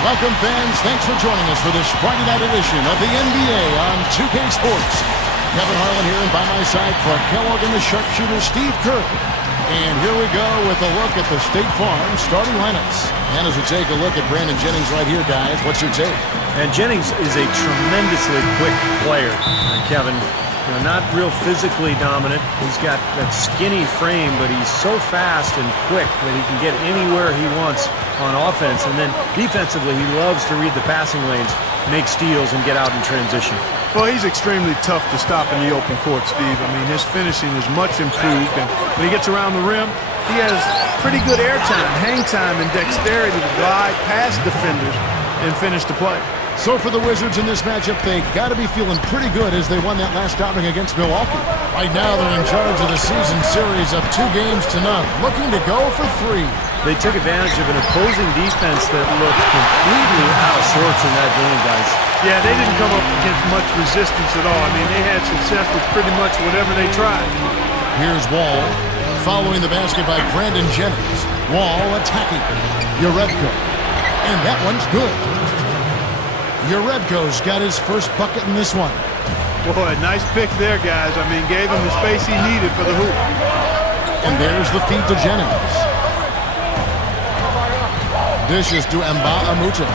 Welcome, fans. Thanks for joining us for this Friday night edition of the NBA on 2K Sports. Kevin Harlan here, and by my side, Clark Kellogg and the sharpshooter Steve Kerr. And here we go with a look at the State Farm starting lineups. And as we take a look at Brandon Jennings right here, guys, what's your take? And Jennings is a tremendously quick player, Kevin. Not real physically dominant. He's got that skinny frame, but he's so fast and quick that he can get anywhere he wants on offense. And then defensively, he loves to read the passing lanes, make steals, and get out in transition. Well, he's extremely tough to stop in the open court, Steve. I mean, his finishing is much improved, and when he gets around the rim, he has pretty good air time, hang time, and dexterity to glide past defenders and finish the play. So for the Wizards in this matchup, they got to be feeling pretty good as they won that last outing against Milwaukee. Right now, they're in charge of the season series of 2 games to none, looking to go for 3. They took advantage of an opposing defense that looked completely out of sorts in that game, guys. Yeah, they didn't come up against much resistance at all. I mean, they had success with pretty much whatever they tried. Here's Wall, following the basket by Brandon Jennings. Wall attacking. Yaredko. And that one's good. Yaredko's got his first bucket in this one. Boy, nice pick there, guys. I mean, gave him the space he needed for the hoop. And there's the feed to Jennings. Dishes to Nba2K13.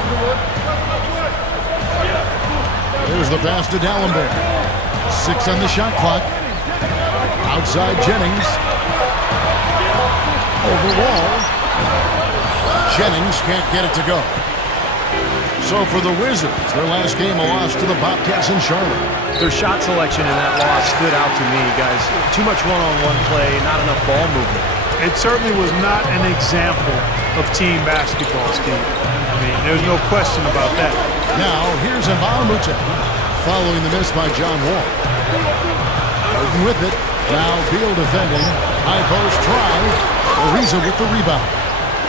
There's the pass to Dallenberg. 6 on the shot clock. Outside Jennings. Over Wall. Jennings can't get it to go. So for the Wizards, their last game, a loss to the Bobcats in Charlotte. Their shot selection in that loss stood out to me, guys. Too much one-on-one play, not enough ball movement. It certainly was not an example of team basketball, Steve. I mean, there's no question about that. Now, here's Nba2K13, following the miss by John Wall. Harden with it. Now BEAL defending. High post try. Ariza with the rebound.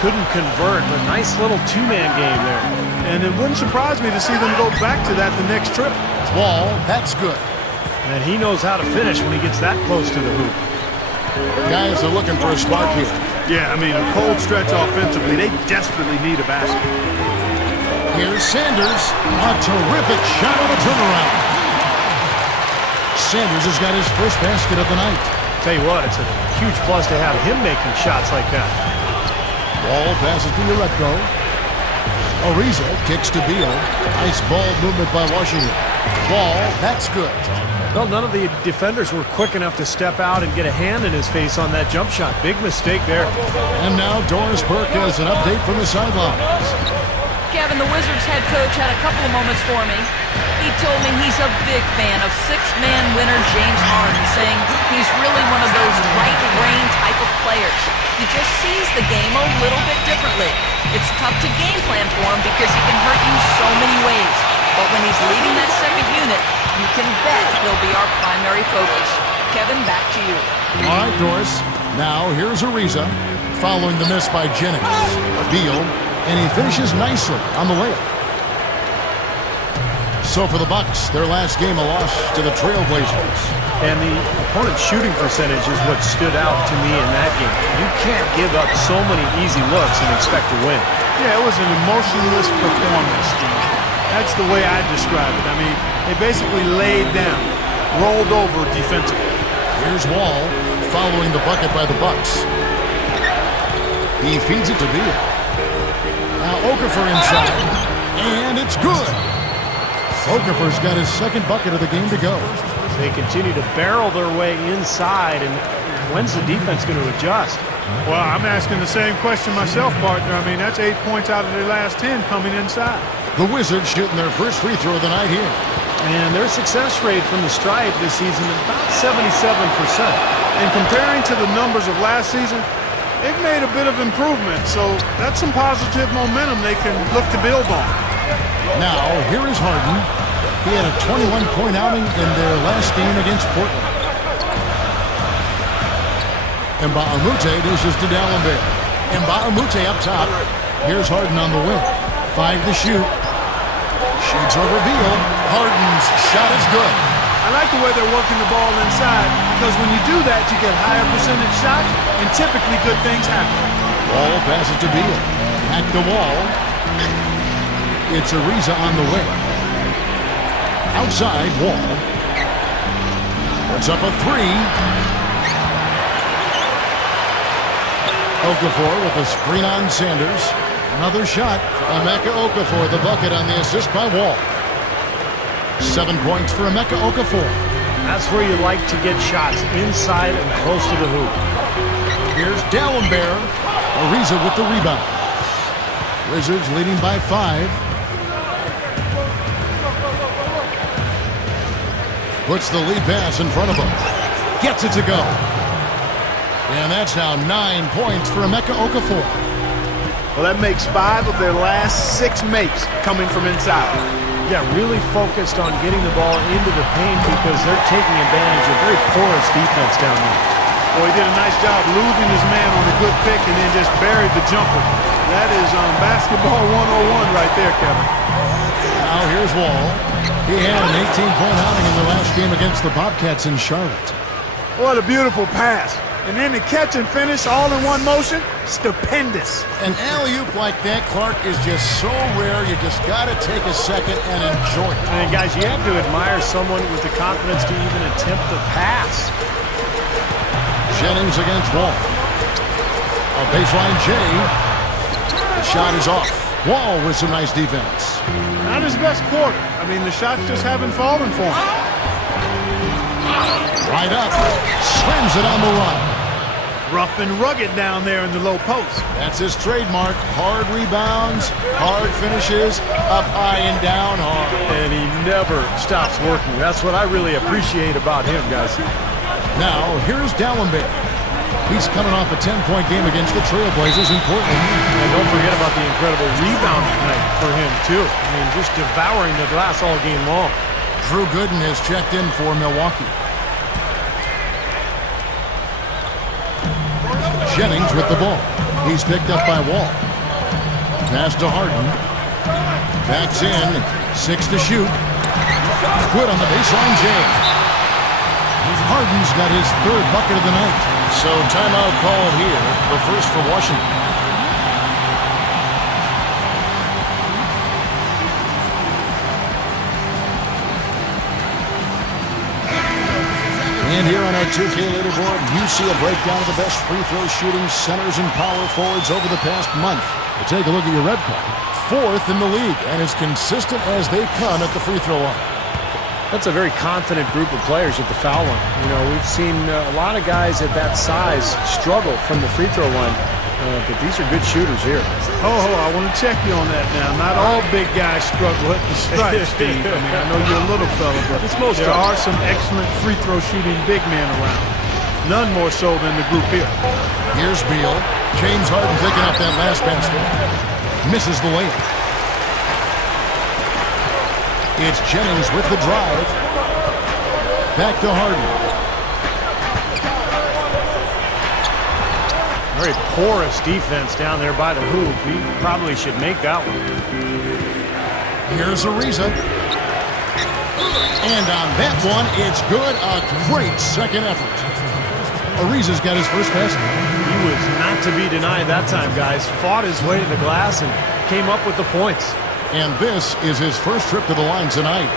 Couldn't convert, but nice little 2-man game there. And it wouldn't surprise me to see them go back to that the next trip. Wall, that's good. And he knows how to finish when he gets that close to the hoop. Guys are looking for a spark here. Yeah, I mean, a cold stretch offensively. They desperately need a basket. Here's Sanders. A terrific shot on a turnaround. Sanders has got his first basket of the night. Tell you what, it's a huge plus to have him making shots like that. Wall passes to Yaredko. Ariza kicks to BEAL. Nice ball movement by Washington. Wall, that's good. Well, none of the defenders were quick enough to step out and get a hand in his face on that jump shot. Big mistake there. And now Doris Burke has an update from the sidelines. Kevin, the Wizards head coach had a couple of moments for me. He told me he's a big fan of 6-man winner James Harden, saying he's really one of those right-brain type of players. He just sees the game a little bit differently. It's tough to game plan for him because he can hurt you so many ways. But when he's leading that second unit, you can bet he'll be our primary focus. Kevin, back to you. All right, Doris. Now here's Ariza, following the miss by Jennings. BEAL, and he finishes nicely on the layup. So for the Bucks, their last game, a loss to the Trailblazers. And the opponent's shooting percentage is what stood out to me in that game. You can't give up so many easy looks and expect to win. Yeah, it was an emotionless performance, Steve. That's the way I describe it. I mean, they basically laid down, rolled over defensively. Here's Wall, following the bucket by the Bucks. He feeds it to BEAL. Now Okafor inside, and it's good. Okafor's got his second bucket of the game to go. They continue to barrel their way inside, and when's the defense going to adjust? Well, I'm asking the same question myself, partner. I mean, that's 8 points out of their last 10 coming inside. The Wizards shooting their first free throw of the night here. And their success rate from the stripe this season is about 77%. And comparing to the numbers of last season, they've made a bit of improvement, so that's some positive momentum they can look to build on. Now, here is Harden. He had a 21-point outing in their last game against Portland. Nba2K13 dishes to Dallenberg. Nba2K13 up top. Here's Harden on the wing. 5 to shoot. Shoots over BEAL. Harden's shot is good. I like the way they're working the ball inside, because when you do that, you get higher percentage shots, and typically good things happen. Wall passes to BEAL. Back to Wall. It's Ariza on the wing. Outside, Wall. Puts up a three. Okafor with a screen on Sanders. Another shot. Emeka Okafor, the bucket on the assist by Wall. 7 points for Emeka Okafor. That's where you like to get shots, inside and close to the hoop. Here's Dallenberg. Ariza with the rebound. Wizards leading by 5. Puts the lead pass in front of him. Gets it to go. And that's now 9 points for Emeka Okafor. Well, that makes 5 of their last 6 makes coming from inside. Yeah, really focused on getting the ball into the paint because they're taking advantage of very porous defense down there. Well, he did a nice job losing his man on a good pick and then just buried the jumper. That is basketball 101 right there, Kevin. Now here's Wall. He had an 18-point outing in the last game against the Bobcats in Charlotte. What a beautiful pass. And then the catch and finish all in one motion, stupendous. An alley-oop like that, Clark, is just so rare. You just got to take a second and enjoy it. And guys, you have to admire someone with the confidence to even attempt the pass. Jennings against Wall. A baseline J. The shot is off. Wall with some nice defense. Not his best quarter. I mean, the shots just haven't fallen for him. Right up. Slams it on the run. Rough and rugged down there in the low post. That's his trademark. Hard rebounds, hard finishes, up high and down hard. And he never stops working. That's what I really appreciate about him, guys. Now, here's Dallenberg. He's coming off a 10-point game against the Trailblazers in Portland. And don't forget about the incredible rebound night for him, too. I mean, just devouring the glass all game long. Drew Gooden has checked in for Milwaukee. Jennings with the ball. He's picked up by Wall. Pass to Harden. Backs in. 6 to shoot. Good on the baseline jam. Harden's got his 3rd bucket of the night. So timeout called here. The first for Washington. And here on our 2K leaderboard, you see a breakdown of the best free throw shooting centers and power forwards over the past month. But take a look at your red card. 4th in the league, and as consistent as they come at the free throw line. That's a very confident group of players at the foul line. You know, we've seen a lot of guys at that size struggle from the free throw line, but these are good shooters here. I want to check you on that now. Not all big guys struggle at the stripe, Steve. I mean, I know you're a little fella, but there are some excellent free throw shooting big men around. None more so than the group here. Here's Beal. James Harden picking up that last basket. Misses the layup. It's Jennings with the drive. Back to Harden. Very porous defense down there by the hoop. He probably should make that one. Here's Ariza. And on that one, it's good. A great second effort. Ariza's got his first basket. He was not to be denied that time, guys. Fought his way to the glass and came up with the points. And this is his first trip to the line tonight.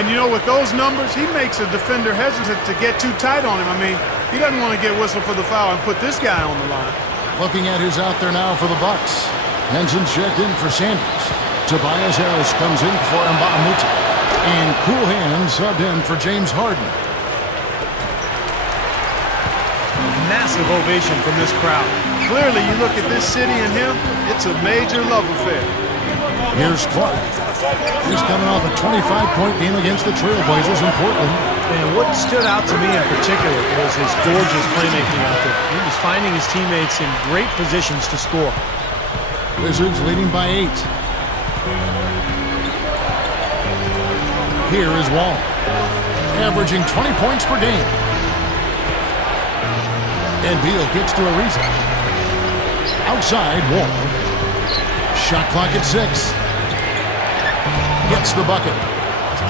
And you know, with those numbers, he makes a defender hesitant to get too tight on him. I mean, he doesn't want to get whistled for the foul and put this guy on the line. Looking at who's out there now for the Bucks. Henson's checked in for Sanders. Tobias Harris comes in for Mbaamuti. And Cool Hand subbed in for James Harden. Massive ovation from this crowd. Clearly, you look at this city and him, it's a major love affair. Here's Clark. He's coming off a 25-point game against the Trailblazers in Portland. And what stood out to me in particular was his gorgeous playmaking out there. He was finding his teammates in great positions to score. Wizards leading by 8. Here is Wall. Averaging 20 points per game. And Beal gets to Ariza. Outside, Wall. Shot clock at 6. Gets the bucket.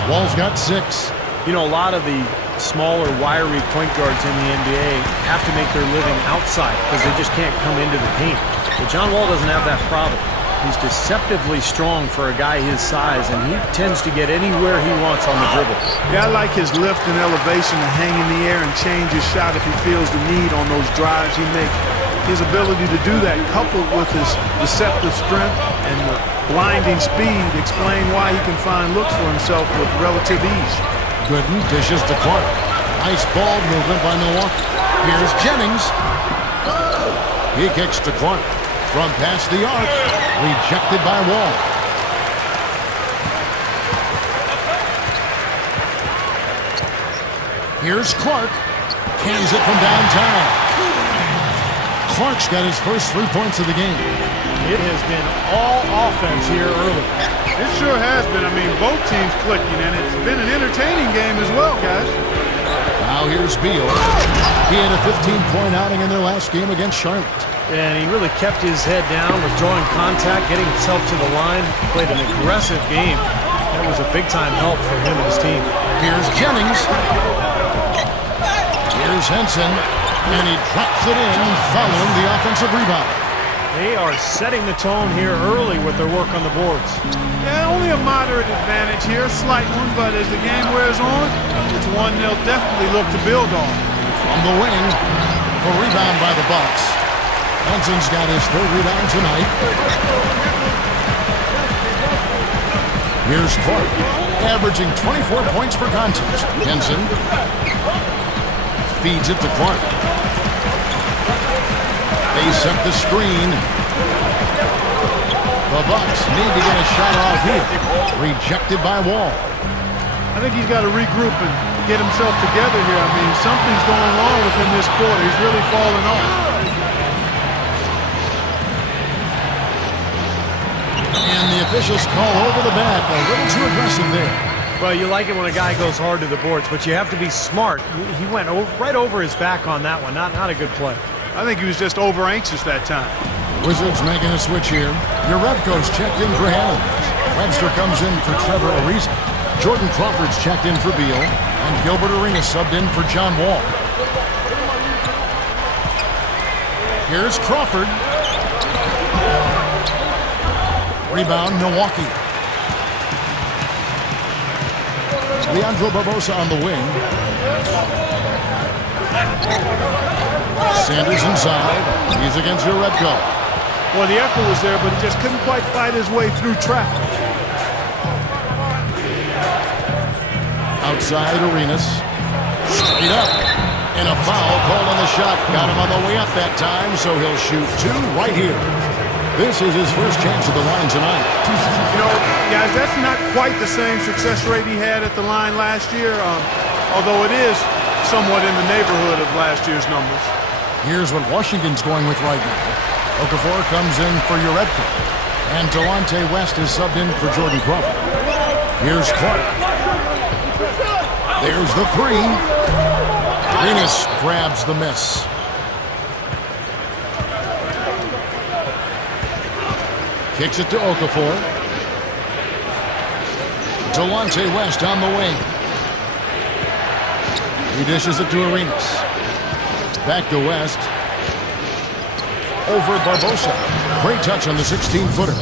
Wall's got 6. You know, a lot of the smaller, wiry point guards in the NBA have to make their living outside because they just can't come into the paint. But John Wall doesn't have that problem. He's deceptively strong for a guy his size, and he tends to get anywhere he wants on the dribble. Yeah, I like his lift and elevation to hang in the air and change his shot if he feels the need on those drives he makes. His ability to do that, coupled with his deceptive strength and the blinding speed, explain why he can find looks for himself with relative ease. Gooden dishes to Clark. Nice ball movement by Milwaukee. Here's Jennings. He kicks to Clark. From past the arc. Rejected by Wall. Here's Clark. Cans it from downtown. Clark's got his first 3 points of the game. It has been all offense here early. It sure has been. I mean, both teams clicking, and it's been an entertaining game as well, guys. Now here's Beal. He had a 15-point outing in their last game against Charlotte. And he really kept his head down, withdrawing contact, getting himself to the line, played an aggressive game. That was a big-time help for him and his team. Here's Jennings. Here's Henson. And he drops it in following the offensive rebound. They are setting the tone here early with their work on the boards. Yeah, only a moderate advantage here, a slight one, but as the game wears on, it's one they'll definitely look to build on. From the wing, a rebound by the Bucks. Henson's got his third rebound tonight. Here's Clark, averaging 24 points per contest. Henson feeds it to Clark. They set the screen. The Bucks need to get a shot off here. Rejected by Wall. I think he's got to regroup and get himself together here. I mean, something's going wrong with him this quarter. He's really falling off. And the officials call over the back. A little too aggressive there. Well, you like it when a guy goes hard to the boards, but you have to be smart. He went right over his back on that one. Not a good play. I think he was just over-anxious that time. Wizards making a switch here. Urebko's checked in for Hernandez. Webster comes in for Trevor Ariza. Jordan Crawford's checked in for Beal. And Gilbert Arenas subbed in for John Wall. Here's Crawford. Rebound, Milwaukee. Leandro Barbosa on the wing. Sanders inside. He's against Urebko. Well, the effort was there, but he just couldn't quite fight his way through traffic. Outside Arenas. Straight up. And a foul called on the shot. Got him on the way up that time, so he'll shoot two right here. This is his first chance at the line tonight. You know, guys, that's not quite the same success rate he had at the line last year, although it is somewhat in the neighborhood of last year's numbers. Here's what Washington's going with right now. Okafor comes in for Urebko. And Delonte West is subbed in for Jordan Crawford. Here's Clark. There's the three. Arenas grabs the miss. Kicks it to Okafor. Delonte West on the wing. He dishes it to Arenas. Back to West. Over Barbosa. Great touch on the 16-footer.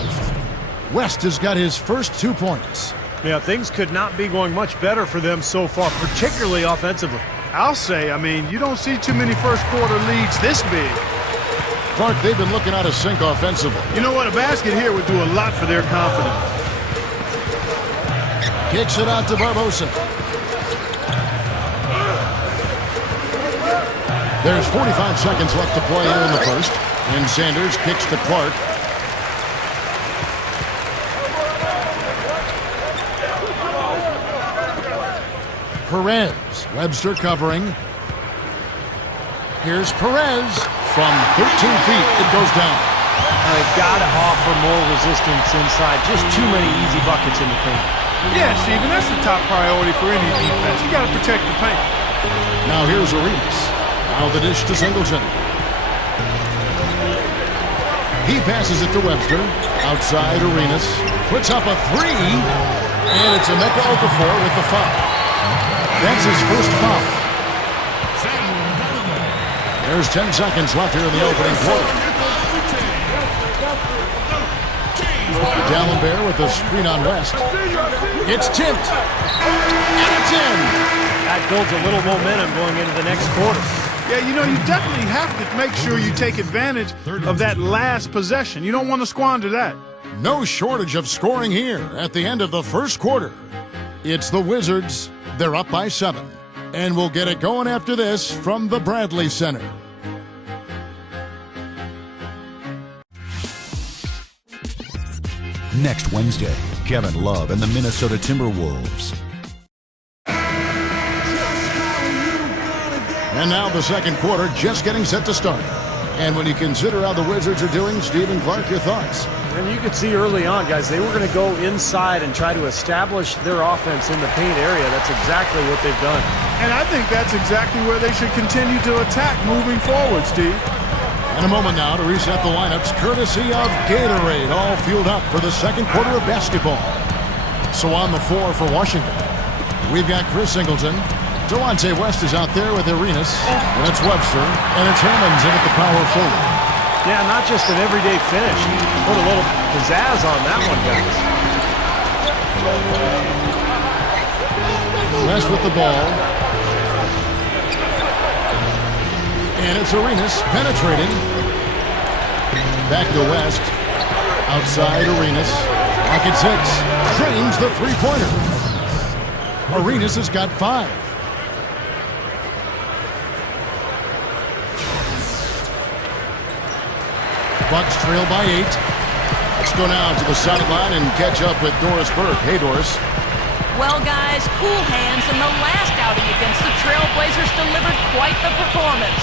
West has got his first 2 points. Yeah, things could not be going much better for them so far, particularly offensively. I'll say, I mean, you don't see too many first-quarter leads this big. Clark, they've been looking out of sync offensively. You know what? A basket here would do a lot for their confidence. Kicks it out to Barbosa. There's 45 seconds left to play here in the first. And Sanders kicks to Clark. Perez. Webster covering. Here's Perez. From 13 feet, it goes down. They've got to offer more resistance inside. Just too many easy buckets in the paint. Yeah, Steven, that's the top priority for any defense. You got to protect the paint. Now here's Arenas. Now the dish to Singleton. He passes it to Webster. Outside Arenas. Puts up a three. And it's Emeka Okafor with the foul. That's his first foul. There's 10 seconds left here in the opening quarter. D'Alembert with the screen on West. It's tipped. And it's in. That builds a little momentum going into the next quarter. Yeah, you know, you definitely have to make sure you take advantage of that last possession. You don't want to squander that. No shortage of scoring here at the end of the first quarter. It's the Wizards. They're up by 7. And we'll get it going after this from the Bradley Center. Next Wednesday, Kevin Love and the Minnesota Timberwolves. And now the second quarter just getting set to start. And when you consider how the Wizards are doing, Stephen Clark, your thoughts? And you could see early on, guys, they were going to go inside and try to establish their offense in the paint area. That's exactly what they've done. And I think that's exactly where they should continue to attack moving forward, Steve. In a moment now to reset the lineups, courtesy of Gatorade, all fueled up for the second quarter of basketball. So on the floor for Washington, we've got Chris Singleton. Delonte West is out there with Arenas, and it's Webster, and it's Hermans in at the power forward. Yeah, not just an everyday finish. Put a little pizzazz on that one, guys. West with the ball. And it's Arenas penetrating. Back to West. Outside Arenas. Pocket 6. Drains the three-pointer. Arenas has got 5. Bucks trail by 8. Let's go now to the sideline and catch up with Doris Burke. Hey, Doris. Well, guys, cool hands in the last outing against the Trailblazers delivered quite the performance.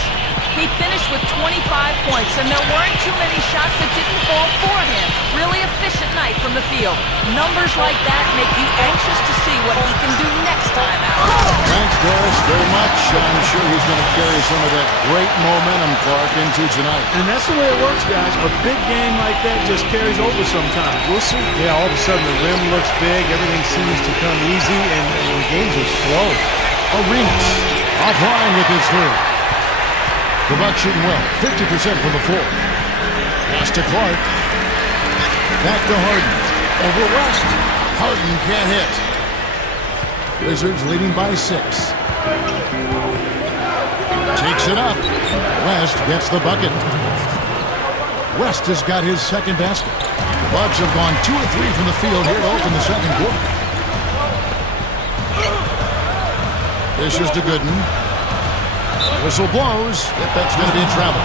He finished with 25 points, and there weren't too many shots that didn't fall for him. Really efficient night from the field. Numbers like that make you anxious to see what he can do next time out. Thanks, Doris, very much. I'm sure he's going to carry some of that great momentum, Clark, into tonight. And that's the way it works, guys. A big game like that just carries over sometimes. We'll see. Yeah, all of a sudden the rim looks big. Everything seems to come easy, and the games are slow. Arenas offline with his 3. The Bucks shooting well, 50% from the floor. Pass to Clark. Back to Harden. Over West. Harden can't hit. Wizards leading by 6. Takes it up. West gets the bucket. West has got his second basket. The Bucks have gone 2 or 3 from the field here to open the second quarter. This is to Gooden. Whistle blows. That's going to be a travel.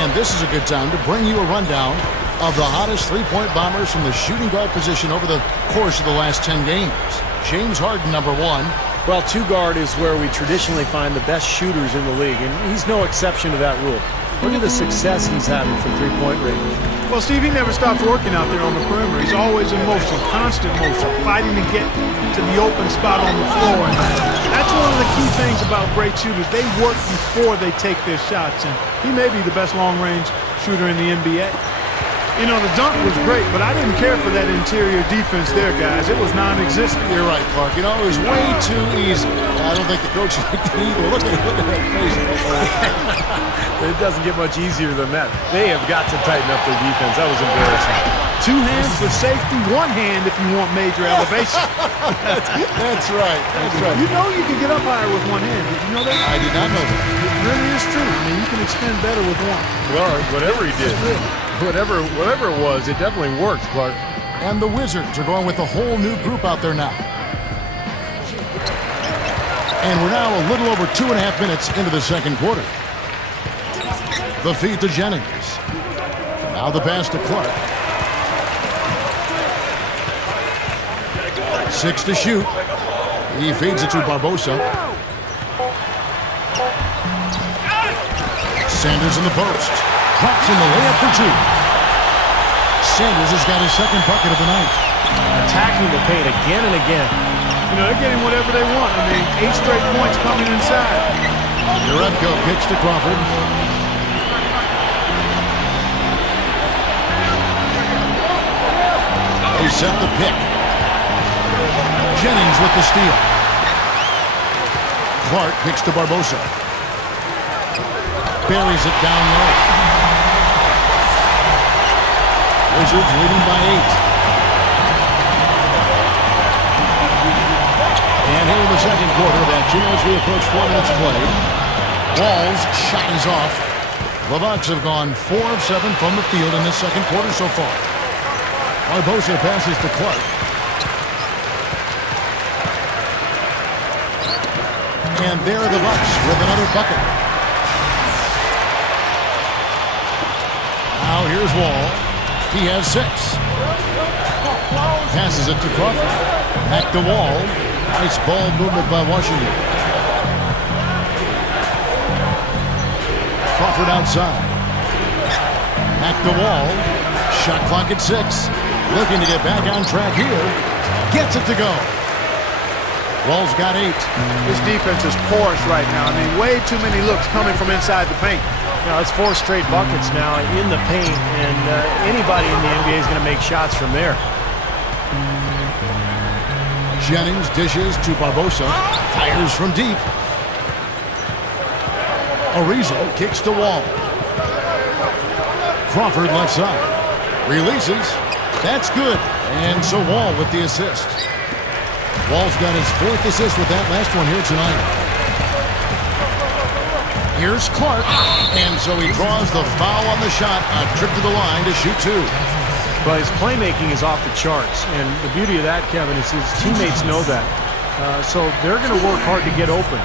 And this is a good time to bring you a rundown of the hottest three-point bombers from the shooting guard position over the course of the last 10 games. James Harden, number 1. Well, 2 guard is where we traditionally find the best shooters in the league, and he's no exception to that rule. Look at the success he's having from three-point range. Well, Steve, he never stops working out there on the perimeter. He's always in motion, constant motion, fighting to get to the open spot on the floor. And that's one of the key things about great shooters. They work before they take their shots, and he may be the best long-range shooter in the NBA. You know, the dunk was great, but I didn't care for that interior defense there, guys. It was non-existent. You're right, Clark. You know, it was way too easy. I don't think the coach liked it either. Look at that face. It doesn't get much easier than that. They have got to tighten up their defense. That was embarrassing. 2 hands for safety, 1 hand if you want major elevation. That's right. That's right. You know you can get up higher with 1 hand. Did you know that? I did not know that. It really is true. I mean, you can extend better with 1. Well, whatever he did. Whatever it was, it definitely worked, Clark. And the Wizards are going with a whole new group out there now. And we're now a little over 2.5 minutes into the second quarter. The feed to Jennings. Now the pass to Clark. 6 to shoot. He feeds it to Barbosa. Sanders in the post. Drops in the layup for 2. Sanders has got his second bucket of the night. Attacking the paint again and again. You know, they're getting whatever they want. I mean, 8 straight points coming inside. Jerebko kicks to Crawford. They set the pick. Jennings with the steal. Clark kicks to Barbosa. Buries it down low. Wizards leading by 8. And here in the second quarter of action as we approach 4 minutes played. Wall's shot is off. The Bucks have gone 4 of 7 from the field in this second quarter so far. Barbosa passes to Clark. And there are the Bucks with another bucket. Now here's Wall. He has 6. Passes it to Crawford. Back to Wall. Nice ball movement by Washington. Crawford outside. Back to Wall. Shot clock at 6. Looking to get back on track here. Gets it to go. Wall's got 8. This defense is porous right now. I mean, way too many looks coming from inside the paint. Now, it's 4 straight buckets now in the paint, and anybody in the NBA is going to make shots from there. Jennings dishes to Barbosa. Fires from deep. Ariza kicks to Wall. Crawford left side. Releases. That's good. And so Wall with the assist. Wall's got his 4th assist with that last one here tonight. Here's Clark. And so he draws the foul on the shot. A trip to the line to shoot 2. But his playmaking is off the charts. And the beauty of that, Kevin, is his teammates know that. So they're going to work hard to get open,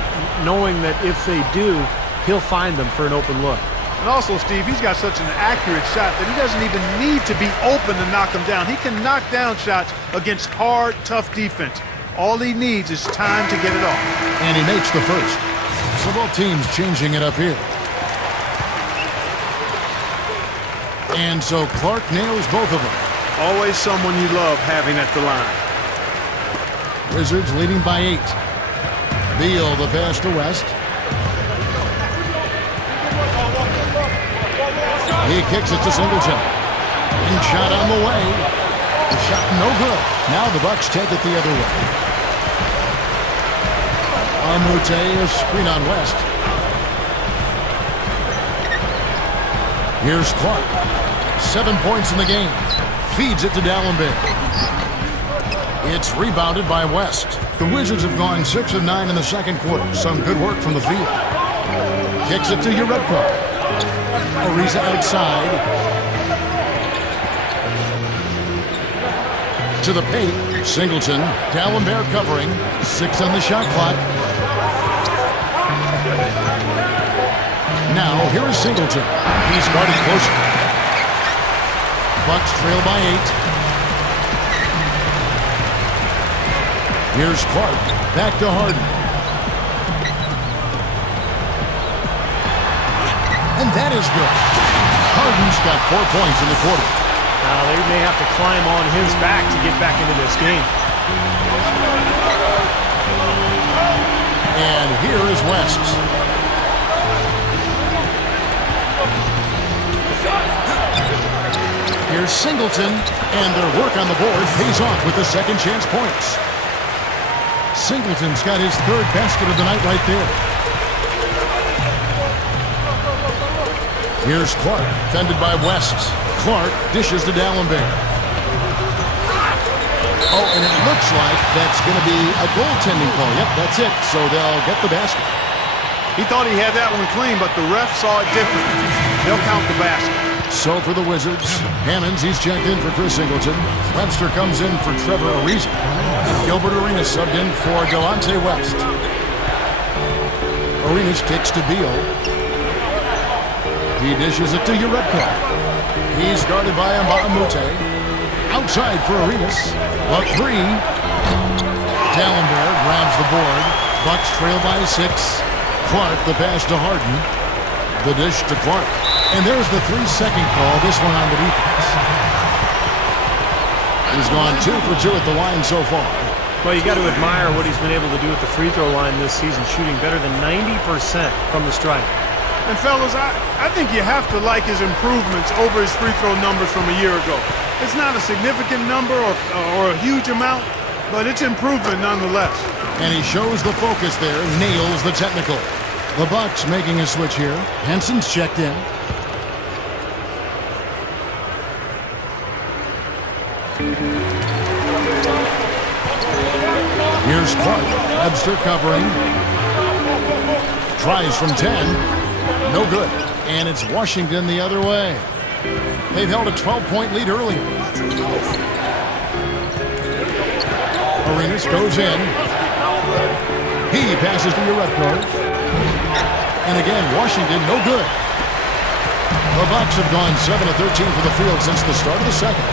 knowing that if they do, he'll find them for an open look. And also, Steve, he's got such an accurate shot that he doesn't even need to be open to knock them down. He can knock down shots against hard, tough defense. All he needs is time to get it off. And he makes the first. So both teams changing it up here. And so Clark nails both of them. Always someone you love having at the line. Wizards leading by 8. Beal the pass to West. He kicks it to Singleton. And shot on the way. The shot no good. Now the Bucks take it the other way. Amute, a screen on West. Here's Clark. 7 points in the game. Feeds it to D'Alembert. It's rebounded by West. The Wizards have gone 6 of 9 in the second quarter. Some good work from the field. Kicks it to Jerebko. Ariza outside. To the paint. Singleton. D'Alembert covering. 6 on the shot clock. Now, here is Singleton. He's guarded closer. Bucks trail by 8. Here's Clark. Back to Harden. And that is good. Harden's got 4 points in the quarter. Now, they may have to climb on his back to get back into this game. And here is West. Here's Singleton, and their work on the board pays off with the second chance points. Singleton's got his 3rd basket of the night right there. Here's Clark, fended by West. Clark dishes to D'Alembert. Oh, and it looks like that's going to be a goaltending call. Yep, that's it. So they'll get the basket. He thought he had that one clean, but the ref saw it differently. They'll count the basket. So for the Wizards, Hammonds, he's checked in for Chris Singleton. Webster comes in for Trevor Ariza. Gilbert Arenas subbed in for Delonte West. Arenas kicks to Beal. He dishes it to Jerebko. He's guarded by Amute. Outside for Arenas. A 3. D'Alembert grabs the board. Bucks trail by 6. Clark the pass to Harden. The dish to Clark. And there's the 3-second call, this one on the defense. He's gone 2 for 2 at the line so far. Well, you got to admire what he's been able to do at the free throw line this season, shooting better than 90% from the stripe. And fellas, I think you have to like his improvements over his free throw numbers from a year ago. It's not a significant number or a huge amount, but it's improvement nonetheless. And he shows the focus there, nails the technical. The Bucks making a switch here. Henson's checked in. Clark. Webster covering. Tries from 10. No good. And it's Washington the other way. They've held a 12-point lead earlier. Arenas goes in. He passes to Uretko. And again, Washington, no good. The Bucks have gone 7 of 13 for the field since the start of the second.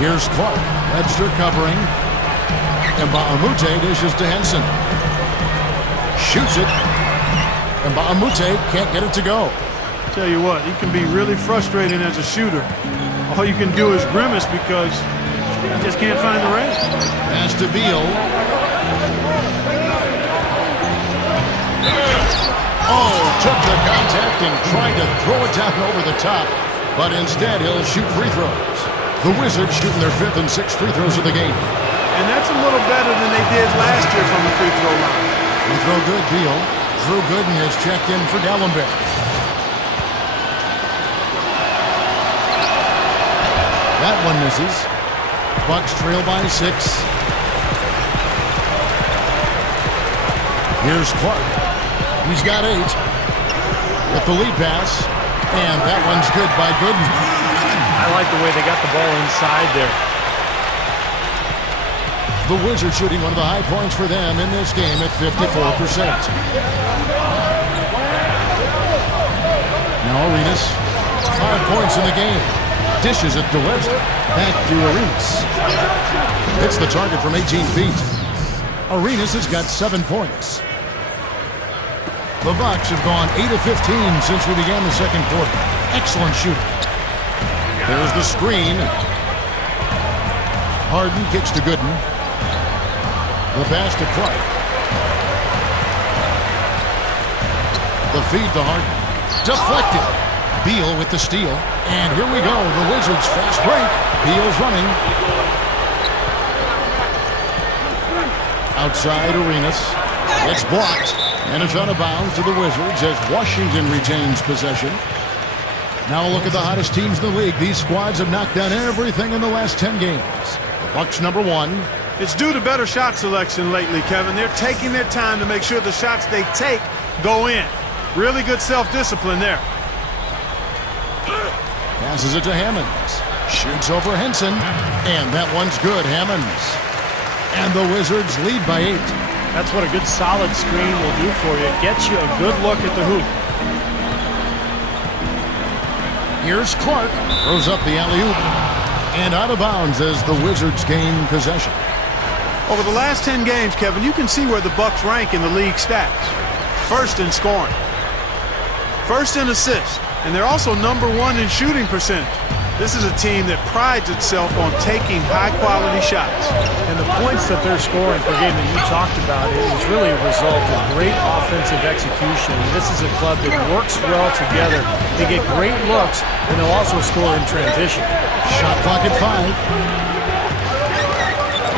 Here's Clark. Webster covering. Nba2K13 dishes to Henson. Shoots it. Nba2K13 can't get it to go. Tell you what, he can be really frustrating as a shooter. All you can do is grimace because you just can't find the range. Pass to BEAL. Oh, took the contact and tried to throw it down over the top, but instead he'll shoot free throws. The Wizards shooting their 5th and 6th free throws of the game. And that's a little better than they did last year from the free throw line. Free throw good, BEAL. Drew Gooden is checked in for Gallenberg. That one misses. Bucks trail by 6. Here's Clark. He's got 8. With the lead pass. And that one's good by Gooden. I like the way they got the ball inside there. The Wizards shooting one of the high points for them in this game at 54%. Now Arenas. 5 points in the game. Dishes it to Webster. Back to Arenas. Hits the target from 18 feet. Arenas has got 7 points. The Bucks have gone 8 of 15 since we began the second quarter. Excellent shooting. There's the screen. Harden kicks to Gooden. The pass to Clark. The feed to Harden. Deflected. BEAL with the steal. And here we go. The Wizards fast break. BEAL's running. Outside Arenas. It's blocked. And it's out of bounds to the Wizards as Washington retains possession. Now a look at the hottest teams in the league. These squads have knocked down everything in the last 10 games. The Bucks number 1. It's due to better shot selection lately, Kevin. They're taking their time to make sure the shots they take go in. Really good self-discipline there. Passes it to Hammonds. Shoots over Henson. And that one's good, Hammonds. And the Wizards lead by 8. That's what a good solid screen will do for you. It gets you a good look at the hoop. Here's Clark. Throws up the alley-oop. And out of bounds as the Wizards gain possession. Over the last 10 games, Kevin, you can see where the Bucks rank in the league stats. First in scoring. First in assists. And they're also number 1 in shooting percentage. This is a team that prides itself on taking high-quality shots. And the points that they're scoring per game that you talked about is really a result of great offensive execution. This is a club that works well together. They get great looks, and they'll also score in transition. Shot clock at 5.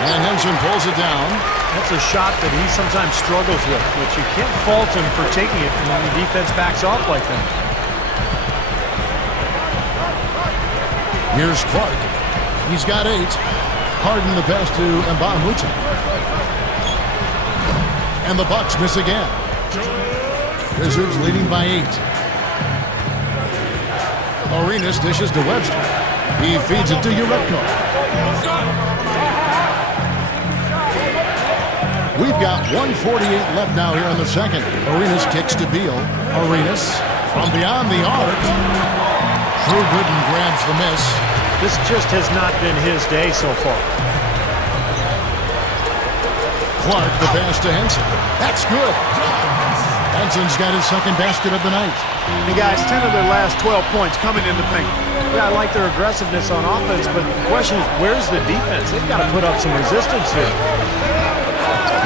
And Henson pulls it down. That's a shot that he sometimes struggles with, but you can't fault him for taking it when the defense backs off like that. Here's Clark. He's got 8. Harden the pass to Nba2K13. And the Bucks miss again. Wizards leading by 8. Arenas dishes to Webster. He feeds it to Uretko. We've got 1:48 left now here in the second. Arenas kicks to BEAL. Arenas from beyond the arc. Drew Gooden grabs the miss. This just has not been his day so far. Clark, the pass to Henson. That's good. Henson's got his second basket of the night. And guys, 10 of their last 12 points coming in the paint. Yeah, I like their aggressiveness on offense, but the question is, where's the defense? They've got to put up some resistance here.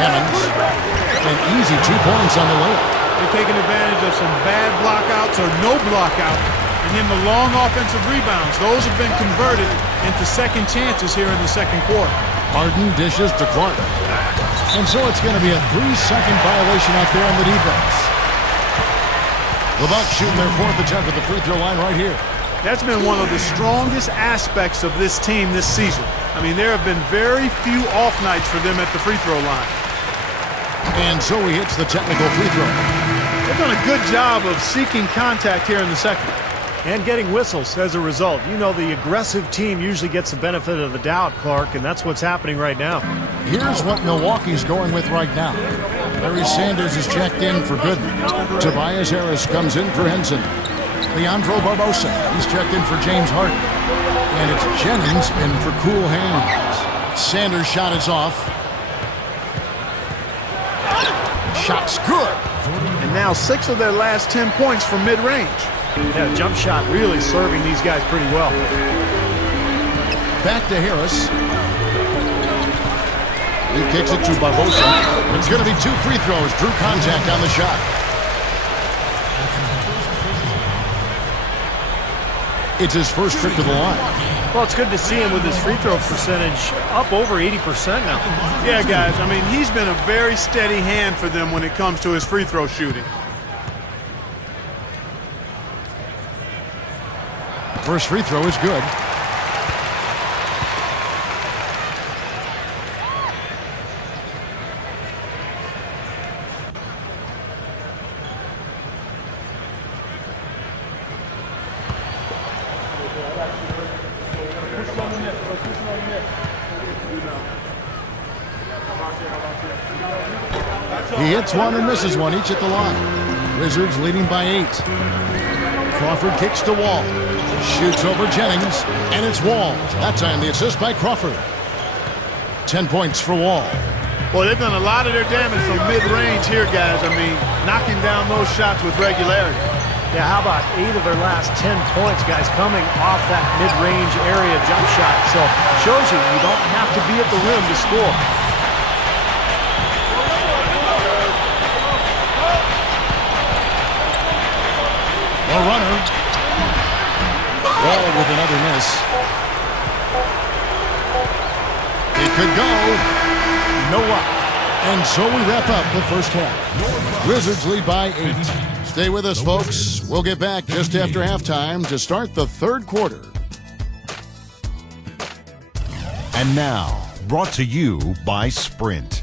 Hammonds. An easy 2 points on the layup. They're taking advantage of some bad blockouts or no blockout. And then the long offensive rebounds, those have been converted into second chances here in the second quarter. Harden dishes to Clark. And so it's going to be a 3-second violation out there on the defense. The Bucks shooting their 4th attempt at the free throw line right here. That's been one of the strongest aspects of this team this season. I mean, there have been very few off nights for them at the free throw line. And so he hits the technical free throw. They've done a good job of seeking contact here in the second. And getting whistles as a result. You know, the aggressive team usually gets the benefit of the doubt, Clark, and that's what's happening right now. Here's what Milwaukee's going with right now. Larry Sanders is checked in for Gooden. Tobias Harris comes in for Henson. Leandro Barbosa, he's checked in for James Harden. And it's Jennings in for Cool Hands. Sanders' shot is off. Shot's good. And now 6 of their last 10 points from mid-range. Yeah, jump shot really serving these guys pretty well. Back to Harris. He kicks it to Barbosa. It's going to be 2 free throws. Drew contact on the shot. It's his first trip to the line. Well, it's good to see him with his free throw percentage up over 80% now. Yeah, guys, I mean, he's been a very steady hand for them when it comes to his free throw shooting. First free throw is good. He hits one and misses one, each at the line. Wizards leading by 8. Crawford kicks to Wall. Shoots over Jennings, and it's Wall. That time the assist by Crawford. 10 points for Wall. Well, they've done a lot of their damage from mid-range here, guys. I mean, knocking down those shots with regularity. Yeah, how about 8 of their last 10 points, guys, coming off that mid-range area jump shot. So, shows you don't have to be at the rim to score. A runner. Wall with another miss. It could go. No luck. And so we wrap up the first half. Wizards lead by 8. Stay with us, folks. We'll get back just after halftime to start the third quarter. And now, brought to you by Sprint.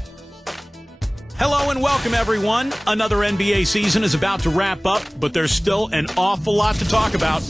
Hello and welcome, everyone. Another NBA season is about to wrap up, but there's still an awful lot to talk about.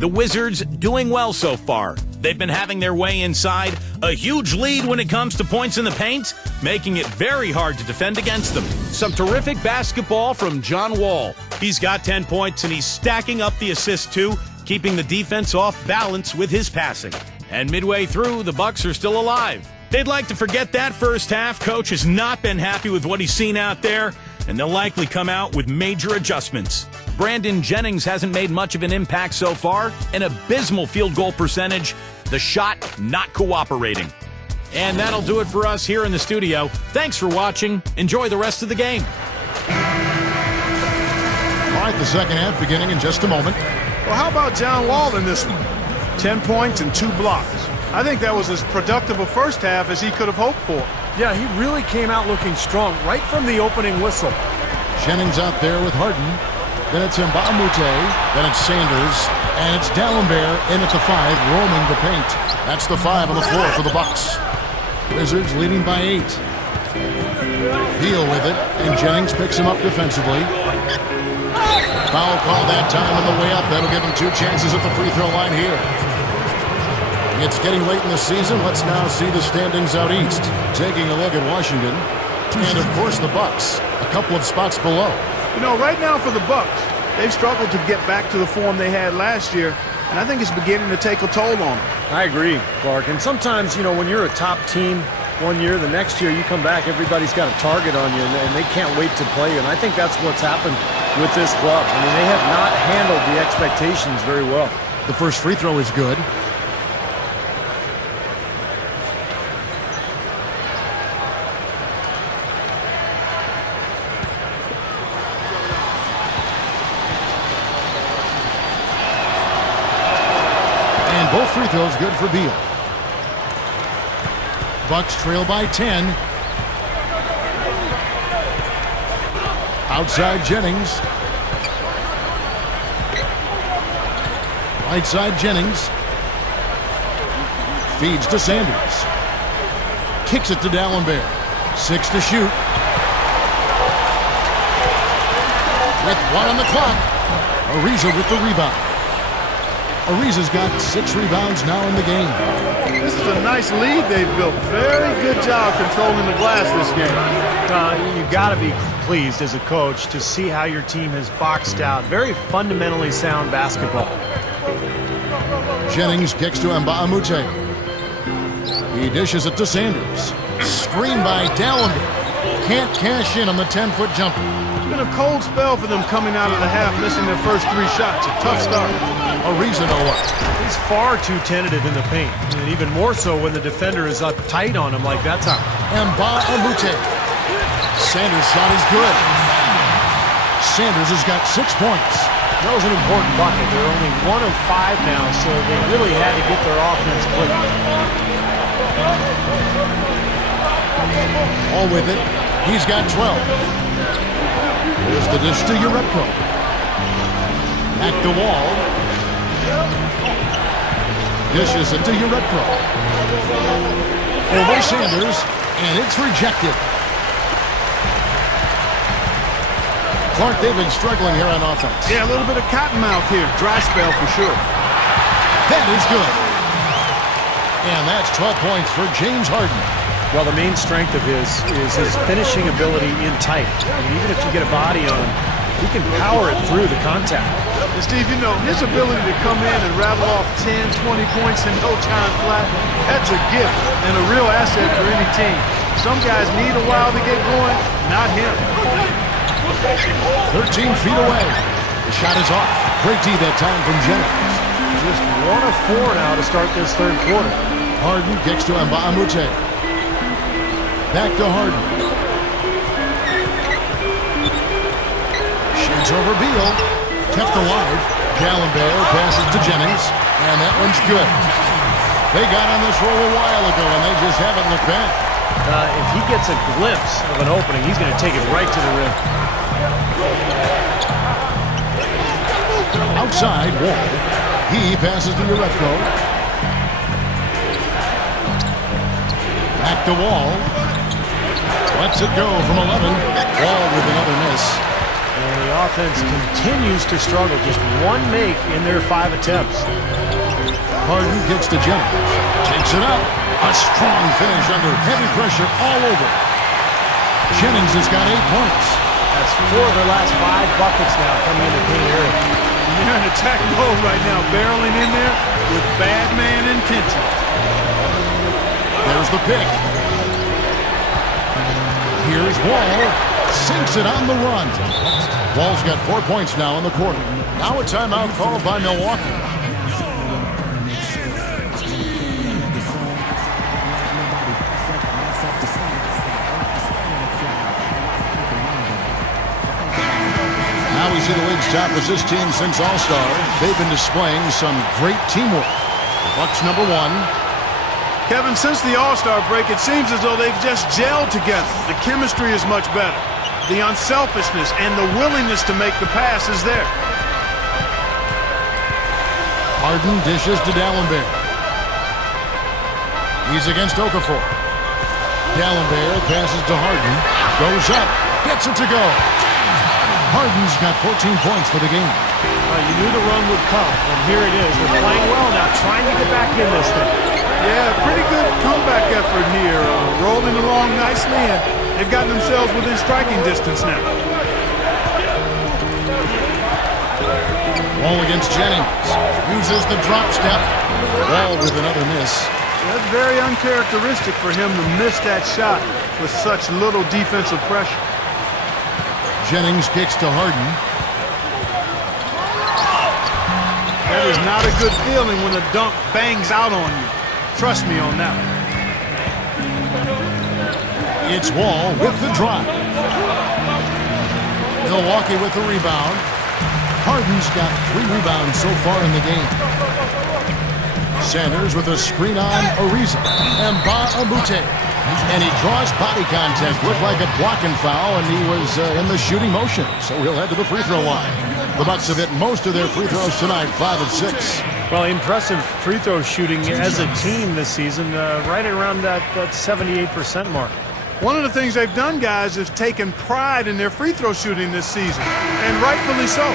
The Wizards doing well so far. They've been having their way inside, a huge lead when it comes to points in the paint, making it very hard to defend against them. Some terrific basketball from John Wall. He's got 10 points and he's stacking up the assists too, keeping the defense off balance with his passing. And midway through, the Bucks are still alive. They'd like to forget that first half. Coach has not been happy with what he's seen out there, and they'll likely come out with major adjustments. Brandon Jennings hasn't made much of an impact so far. An abysmal field goal percentage. The shot not cooperating. And that'll do it for us here in the studio. Thanks for watching. Enjoy the rest of the game. All right, the second half beginning in just a moment. Well, how about John Wall in this one? 10 points and 2 blocks. I think that was as productive a first half as he could have hoped for. Yeah, he really came out looking strong right from the opening whistle. Jennings out there with Harden. Then it's Mbamute. Then it's Sanders. And it's D'Alembert in at the 5, roaming the paint. That's the 5 on the floor for the Bucks. Wizards leading by 8. Beal with it, and Jennings picks him up defensively. Foul call that time on the way up. That'll give him 2 chances at the free throw line here. It's getting late in the season. Let's now see the standings out east. Taking a look at Washington. And, of course, the Bucks. A couple of spots below. You know, right now for the Bucks, they've struggled to get back to the form they had last year, and I think it's beginning to take a toll on them. I agree, Clark. And sometimes, you know, when you're a top team one year, the next year you come back, everybody's got a target on you, and they can't wait to play you. And I think that's what's happened with this club. I mean, they have not handled the expectations very well. The first free throw is good. Both free throws good for Beal. Bucks trail by 10. Outside Jennings. Right side Jennings. Feeds to Sanders. Kicks it to D'Alembert. 6 to shoot. With 1 on the clock. Ariza with the rebound. Ariza's got 6 rebounds now in the game. This is a nice lead they've built. Very good job controlling the glass this game. You got to be pleased as a coach to see how your team has boxed out. Very fundamentally sound basketball. Jennings kicks to Nba2K13. He dishes it to Sanders. Screen by D'Alembert. Can't cash in on the 10-foot jumper. It's been a cold spell for them coming out of the half, missing their first 3 shots. A tough start. Ariza no up. He's far too tentative in the paint, and even more so when the defender is up tight on him like that time. Nba2K13. Sanders' shot is good. Sanders has got 6 points. That was an important bucket. They're only 1 of 5 now, so they really had to get their offense clicking. All with it. He's got 12. Here's the dish to Uretko. Back the wall. Dishes it to Uretko. Over Sanders, and it's rejected. Clark, they've been struggling here on offense. Yeah, a little bit of cottonmouth here. Dry spell for sure. That is good. And that's 12 points for James Harden. Well, the main strength of his is his finishing ability in tight. I mean, even if you get a body on him, he can power it through the contact. And Steve, you know, his ability to come in and rattle off 10, 20 points in no time flat, that's a gift and a real asset for any team. Some guys need a while to get going, not him. 13 feet away. The shot is off. Great D that time from Jennings. Just 1 of 4 now to start this third quarter. Harden kicks to Nba2K13. Back to Harden. Shoots over Beal. Kept alive. D'Alembert passes to Jennings. And that one's good. They got on this roll a while ago, and they just haven't looked back. If he gets a glimpse of an opening, he's going to take it right to the rim. Outside, Wall. He passes to Uretko. Back to Wall. Lets it go from 11. Wall with another miss. And the offense continues to struggle. Just 1 make in their 5 attempts. Harden kicks to Jennings. Takes it up. A strong finish under heavy pressure all over. Jennings has got 8 points. That's 4 of their last 5 buckets now coming in the paint area. They're in attack mode right now, barreling in there with bad man intention. There's the pick. Here's Wall. Sinks it on the run. Wall's got 4 points now in the quarter. Now a timeout called by Milwaukee. Now we see the league's top assist team since All-Star. They've been displaying some great teamwork. The Bucks number 1. Kevin, since the All-Star break, it seems as though they've just gelled together. The chemistry is much better. The unselfishness and the willingness to make the pass is there. Harden dishes to D'Alembert. He's against Okafor. D'Alembert passes to Harden. Goes up. Gets it to go. Harden's got 14 points for the game. You knew the run would come, and here it is. They're playing well now, trying to get back in this thing. Yeah, pretty good comeback effort here. Rolling along nicely, and they've gotten themselves within striking distance now. Wall against Jennings. Uses the drop step. Wall with another miss. That's very uncharacteristic for him to miss that shot with such little defensive pressure. Jennings kicks to Harden. That is not a good feeling when a dunk bangs out on you. Trust me on that one. It's Wall with the drive. Milwaukee with the rebound. Harden's got 3 rebounds so far in the game. Sanders with a screen on Ariza. Nba2K13. And he draws body contact. Looked like a blocking foul, and he was in the shooting motion. So he'll head to the free throw line. The Bucks have hit most of their free throws tonight, 5 of 6. Well, impressive free throw shooting as a team this season, right around that 78% mark. One of the things they've done, guys, is taken pride in their free throw shooting this season, and rightfully so.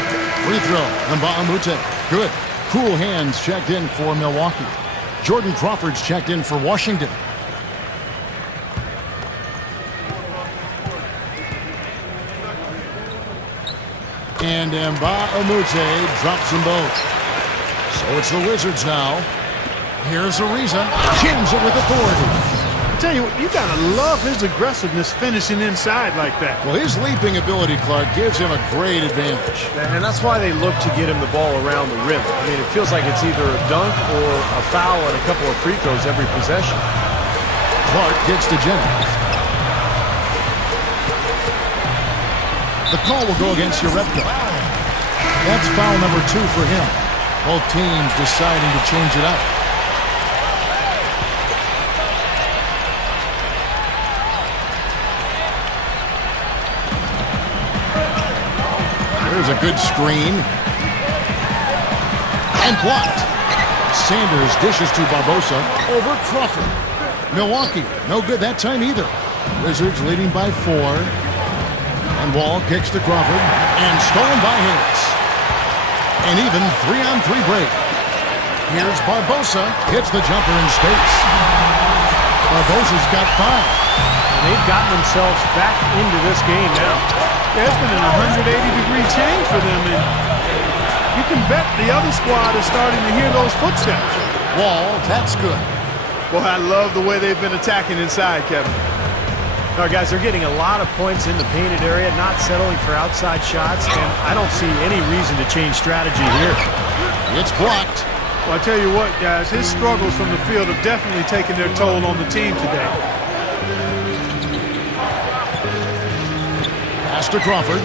Free throw, Nba2K13. Good. Cool hands checked in for Milwaukee. Jordan Crawford's checked in for Washington. And Nba2K13 drops them both. So it's the Wizards now. Here's Ariza. Jams it with authority. Tell you what, you gotta love his aggressiveness finishing inside like that. Well, his leaping ability, Clark, gives him a great advantage. And that's why they look to get him the ball around the rim. I mean, it feels like it's either a dunk or a foul and a couple of free throws every possession. Clark gets to Jennings. The call will go against Urepka. That's foul number 2 for him. Both teams deciding to change it up. There's a good screen. And blocked. Sanders dishes to Barbosa over Crawford. Milwaukee, no good that time either. Wizards leading by 4. And Wall kicks to Crawford. And stolen by Harris. An even 3-on-3 break. Here's Barbosa. Hits the jumper in space. Barbosa's got 5. And they've gotten themselves back into this game now. There's been an 180-degree change for them, and you can bet the other squad is starting to hear those footsteps. Wall, that's good. Boy, I love the way they've been attacking inside, Kevin. Now, guys, they're getting a lot of points in the painted area, not settling for outside shots, and I don't see any reason to change strategy here. It's blocked. Well, I tell you what, guys, his struggles from the field have definitely taken their toll on the team today. Pass to Crawford.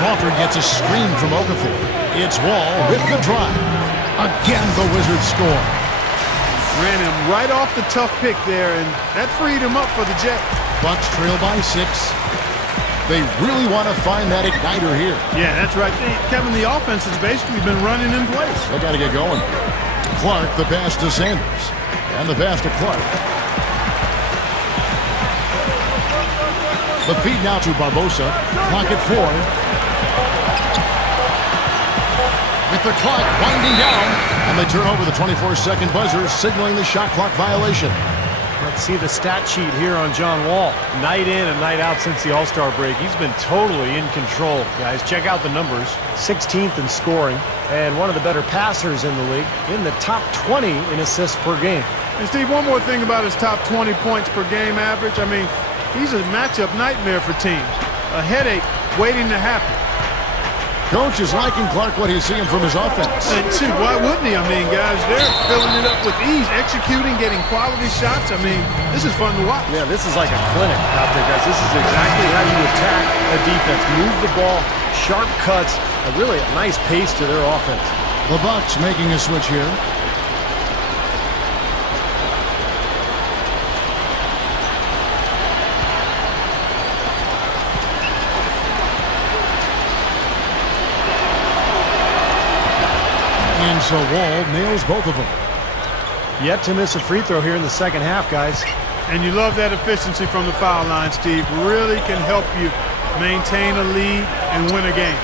Crawford gets a screen from Okafor. It's Wall with the drive. Again, the Wizards score. Ran him right off the tough pick there, and that freed him up for the Jet. Bucks trail by 6. They really want to find that igniter here. Yeah, that's right. Kevin, the offense has basically been running in place. They got to get going. Clark, the pass to Sanders. And the pass to Clark. The feed now to Barbosa. Clock at 4. With the clock winding down. And they turn over the 24-second buzzer, signaling the shot clock violation. Let's see the stat sheet here on John Wall. Night in and night out since the All-Star break. He's been totally in control, guys. Check out the numbers. 16th in scoring and one of the better passers in the league. In the top 20 in assists per game. And Steve, one more thing about his top 20 points per game average. I mean, he's a matchup nightmare for teams. A headache waiting to happen. Coach is liking Clark what he's seeing from his offense. And shoot, why wouldn't he? I mean, guys, they're filling it up with ease, executing, getting quality shots. I mean, this is fun to watch. Yeah, this is like a clinic out there, guys. This is exactly how you attack a defense. Move the ball, sharp cuts, really a nice pace to their offense. The Bucks making a switch here. And so Wall nails both of them. Yet to miss a free throw here in the second half, guys. And you love that efficiency from the foul line, Steve. Really can help you maintain a lead and win a game.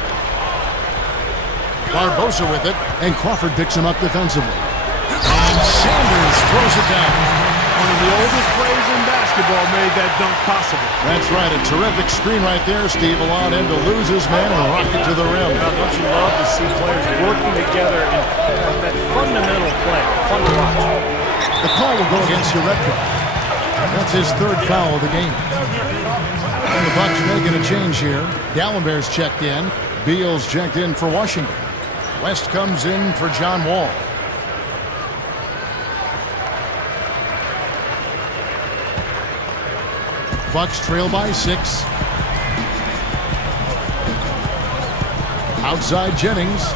Barbosa with it, and Crawford picks him up defensively. And Sanders throws it down. One of the oldest players in basketball made that dunk possible. That's right, a terrific screen right there, Steve. Allowed him to lose his man and rock it to the rim. Now, don't you love to see players working together in that fundamental play? Fun to watch. The call will go against Urepka. That's his 3rd foul of the game. And the Bucks making a change here. Gallenberg's checked in. Beal's checked in for Washington. West comes in for John Wall. Bucks trail by 6. Outside Jennings.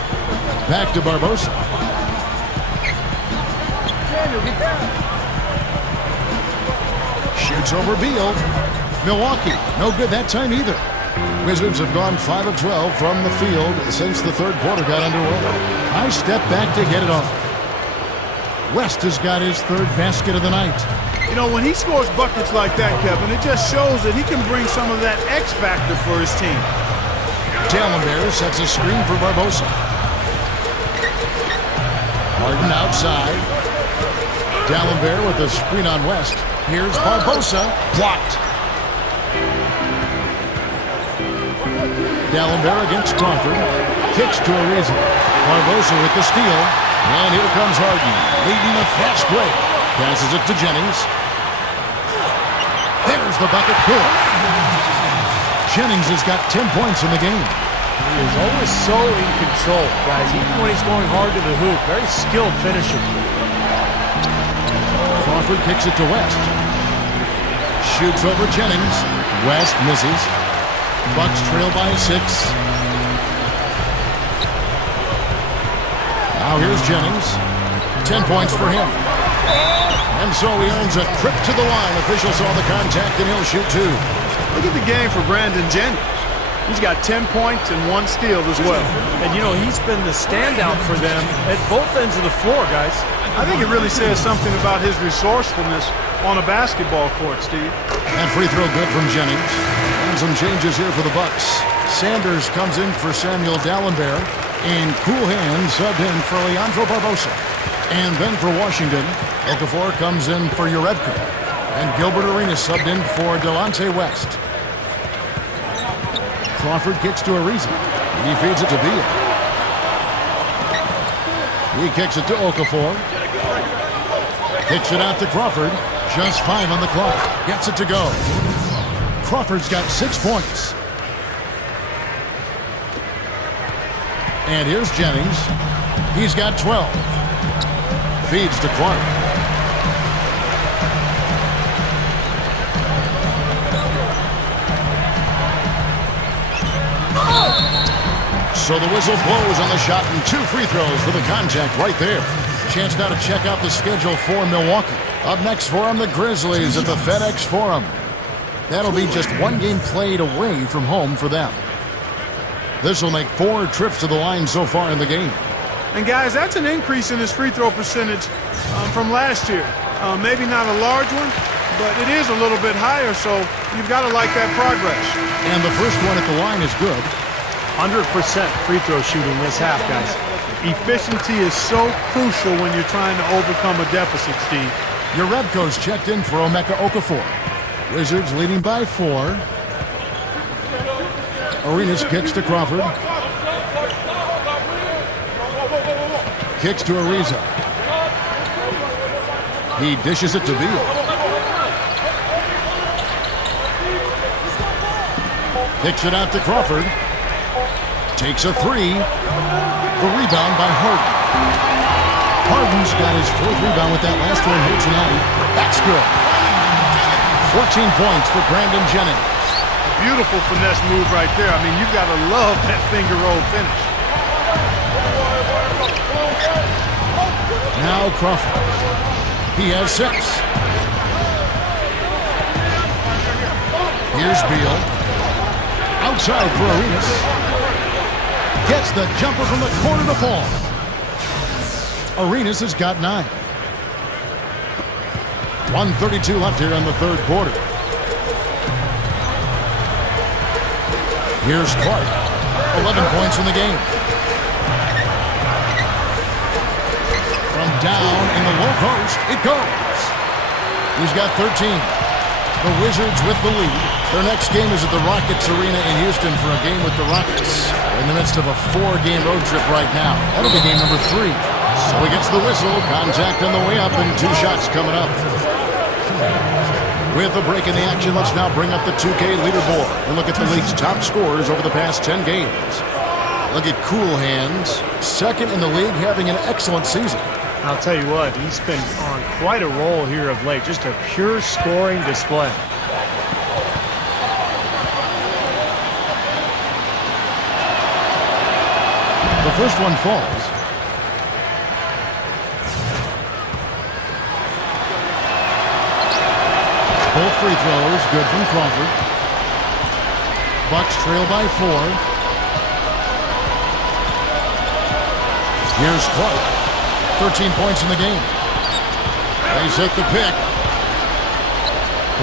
Back to Barbosa. Shoots over Beal. Milwaukee, no good that time either. Wizards have gone 5 of 12 from the field since the third quarter got underway. Nice step back to get it off. West has got his third basket of the night. You know, when he scores buckets like that, Kevin, it just shows that he can bring some of that X factor for his team. Dallenberg sets a screen for Barbosa. Harden outside. Dallenberg with a screen on West. Here's Barbosa. Blocked. Dallenberg against Crawford. Kicks to Ariza. Barbosa with the steal. And here comes Harden, leading a fast break. Passes it to Jennings. There's the bucket. Good. Jennings has got 10 points in the game. He is always so in control, guys, even when he's going hard to the hoop. Very skilled finisher. Crawford kicks it to West. Shoots over Jennings. West misses. Bucks trail by 6. Now here's Jennings. 10 points for him. And so he earns a trip to the line. Officials saw the contact and he'll shoot 2. Look at the game for Brandon Jennings. He's got 10 points and 1 steal as well. And, you know, he's been the standout for them at both ends of the floor, guys. I think it really says something about his resourcefulness on a basketball court, Steve. And free throw good from Jennings. And some changes here for the Bucks. Sanders comes in for Samuel Dallenberg. And Cool Hand subbed in for Leandro Barbosa. And then for Washington, Okafor comes in for Jerebko. And Gilbert Arenas subbed in for Delonte West. Crawford kicks to Ariza. He feeds it to BEAL. He kicks it to Okafor. Kicks it out to Crawford. Just 5 on the clock. Gets it to go. Crawford's got 6 points. And here's Jennings. He's got 12. Feeds to Clark. So the whistle blows on the shot and 2 free throws for the contact right there. Chance now to check out the schedule for Milwaukee. Up next for them, the Grizzlies at the FedEx Forum. That'll be just 1 game played away from home for them. This will make 4 trips to the line so far in the game. And guys, that's an increase in his free throw percentage from last year. Maybe not a large one, but it is a little bit higher, so you've got to like that progress. And the first one at the line is good. 100% free throw shooting this half, guys. Efficiency is so crucial when you're trying to overcome a deficit, Steve. Jerebko's checked in for Emeka Okafor. Wizards leading by 4. Arenas kicks to Crawford. Kicks to Ariza. He dishes it to BEAL. Kicks it out to Crawford. Takes a 3. The rebound by Harden. Harden's got his 4th rebound with that last one here tonight. That's good. 14 points for Brandon Jennings. Beautiful finesse move right there. I mean, you've got to love that finger roll finish. Now Crawford. He has 6. Here's BEAL. Outside for Arenas. Gets the jumper from the corner to fall. Arenas has got 9. 1:32 left here in the third quarter. Here's Clark. 11 points in the game. From down in the low post, it goes. He's got 13. The Wizards with the lead. Their next game is at the Rockets Arena in Houston for a game with the Rockets. They're in the midst of a 4-game road trip right now. That'll be game number 3. So he gets the whistle. Contact on the way up and 2 shots coming up. With a break in the action, let's now bring up the 2K leaderboard and look at the league's top scorers over the past 10 games. Look at Cool Hands, 2nd in the league, having an excellent season. I'll tell you what, he's been on quite a roll here of late. Just a pure scoring display. The first one falls. Both free throws good from Crawford. Bucks trail by 4. Here's Clark. 13 points in the game. They set the pick.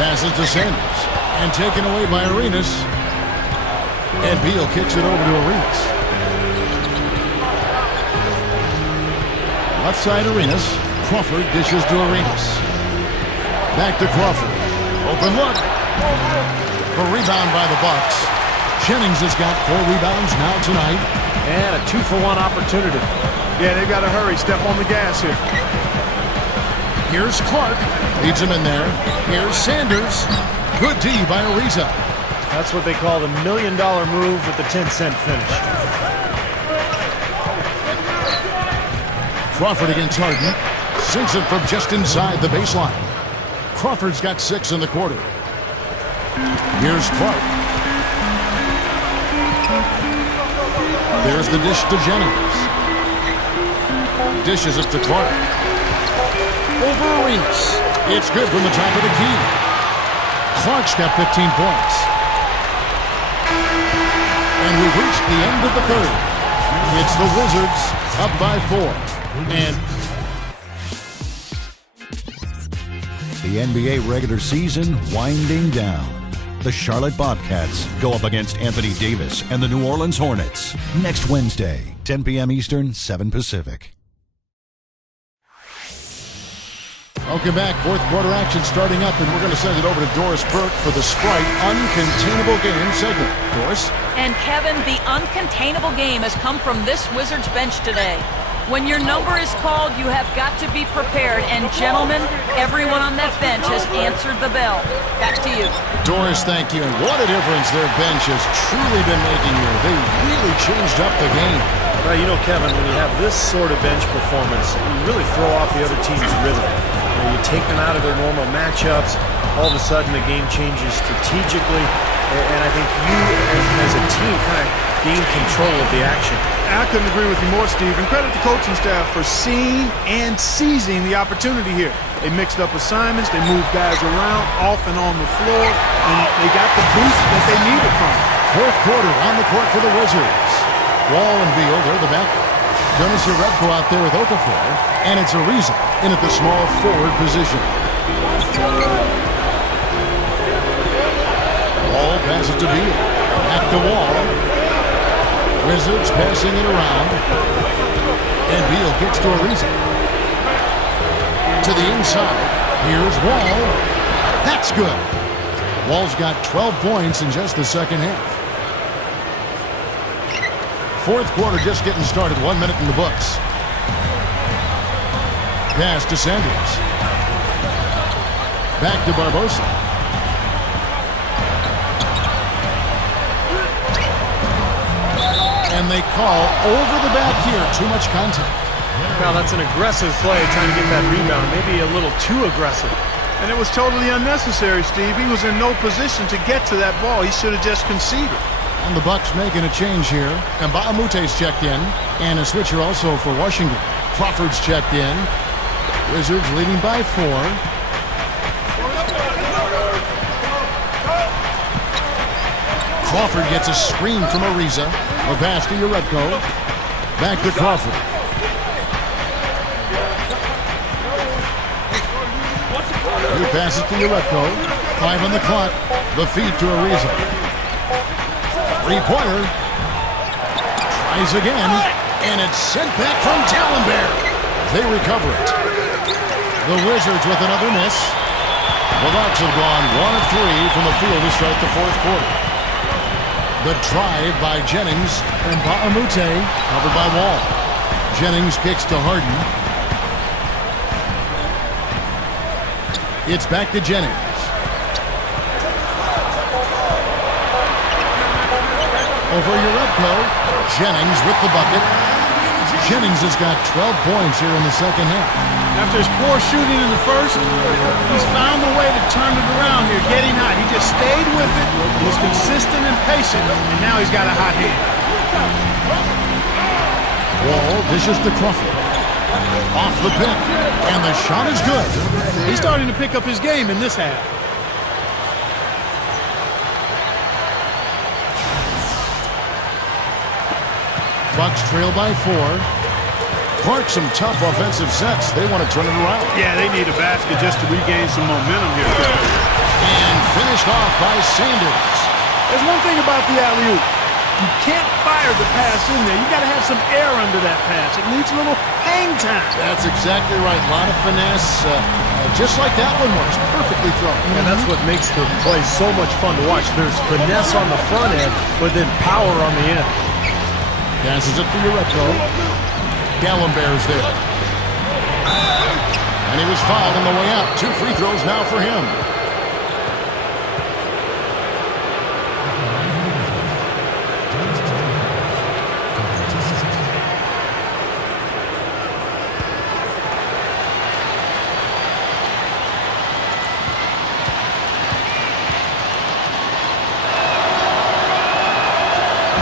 Passes to Sanders. And taken away by Arenas. And BEAL kicks it over to Arenas. Left side Arenas. Crawford dishes to Arenas. Back to Crawford. Open look. A rebound by the Bucks. Jennings has got 4 rebounds now tonight. And a 2-for-1 opportunity. Yeah, they've got to hurry. Step on the gas here. Here's Clark. Leads him in there. Here's Sanders. Good D by Ariza. That's what they call the $1 million move with the 10-cent finish. Crawford against Harden. Sinks it from just inside the baseline. Crawford's got 6 in the quarter. Here's Clark. There's the dish to Jennings. Dishes it to Clark. Over Arenas. It's good from the top of the key. Clark's got 15 points. And we've reached the end of the third. It's the Wizards up by 4. And The NBA regular season winding down. The Charlotte Bobcats go up against Anthony Davis and the New Orleans Hornets next Wednesday, 10 p.m. Eastern, 7 Pacific. welcome back. Fourth quarter action starting up, and we're going to send it over to Doris Burke for the Sprite Uncontainable Game segment. Doris? And Kevin, the uncontainable game has come from this Wizards bench today. When your number is called, you have got to be prepared. And gentlemen, everyone on that bench has answered the bell. Back to you. Doris, thank you. And what a difference their bench has truly been making here. They really changed up the game. Well, you know, Kevin, when you have this sort of bench performance, you really throw off the other team's rhythm. You take them out of their normal matchups. All of a sudden, the game changes strategically. And I think you, as a team, kind of gain control of the action. I couldn't agree with you more, Steve. And credit the coaching staff for seeing and seizing the opportunity here. They mixed up assignments. They moved guys around, off and on the floor. And they got the boost that they needed from it. Fourth quarter on the court for the Wizards. Wall and Beal, they're the back. Jonas Jerebko out there with Okafor. And it's Ariza in at the small forward position. Wall passes to Beal. Back to Wall. Wizards passing it around. And Beal gets to Ariza. To the inside. Here's Wall. That's good. Wall's got 12 points in just the second half. Fourth quarter just getting started. 1 minute in the books. Pass to Sanders. Back to Barbosa. And they call over the back here. Too much contact. Well, that's an aggressive play, trying to get that rebound. Maybe a little too aggressive. And it was totally unnecessary, Steve. He was in no position to get to that ball. He should have just conceded. And the Bucks making a change here. And Baamute's checked in. And a switcher also for Washington. Crawford's checked in. Wizards leading by 4. Crawford gets a screen from Ariza. A pass to Jerebko. Back to Crawford. He passes to Jerebko. 5 on the clock. The feed to Ariza. Three-pointer. Tries again. And it's sent back from Tallenberg. They recover it. The Wizards with another miss. The Bucks have gone 1 of 3 from the field to start the fourth quarter. The drive by Jennings and Baamute covered by Wall. Jennings kicks to Harden. It's back to Jennings. Over Jerebko. Jennings with the bucket. Jennings has got 12 points here in the second half. After his poor shooting in the first, he's found a way to turn it around here, getting hot. He just stayed with it, was consistent and patient, and now he's got a hot hand. Wall dishes to Crawford. Off the pick, and the shot is good. He's starting to pick up his game in this half. Bucks trail by 4. Clark, some tough offensive sets. They want to turn it around. Yeah, they need a basket just to regain some momentum here, Kevin. And finished off by Sanders. There's one thing about the alley-oop. You can't fire the pass in there. You got to have some air under that pass. It needs a little hang time. That's exactly right. A lot of finesse. Just like that one was. Perfectly thrown. And that's what makes the play so much fun to watch. There's finesse on the front end, but then power on the end. Passes it to Uretko. Gallenberg's there. And he was fouled on the way out. 2 free throws now for him.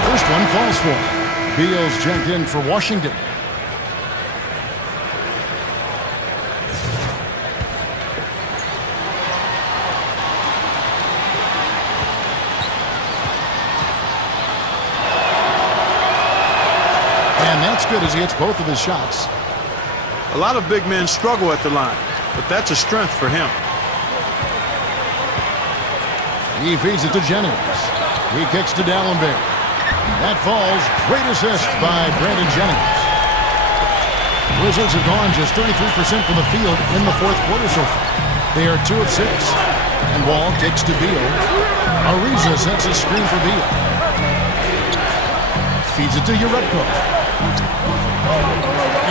First one falls for him. Beal's checked in for Washington. And that's good as he hits both of his shots. A lot of big men struggle at the line, but that's a strength for him. He feeds it to Jennings. He kicks to Dallenberg. That falls. Great assist by Brandon Jennings. Wizards have gone just 33% from the field in the fourth quarter so far. They are 2 of 6. And Wall kicks to Beal. Ariza sets a screen for Beal. Feeds it to Uretko.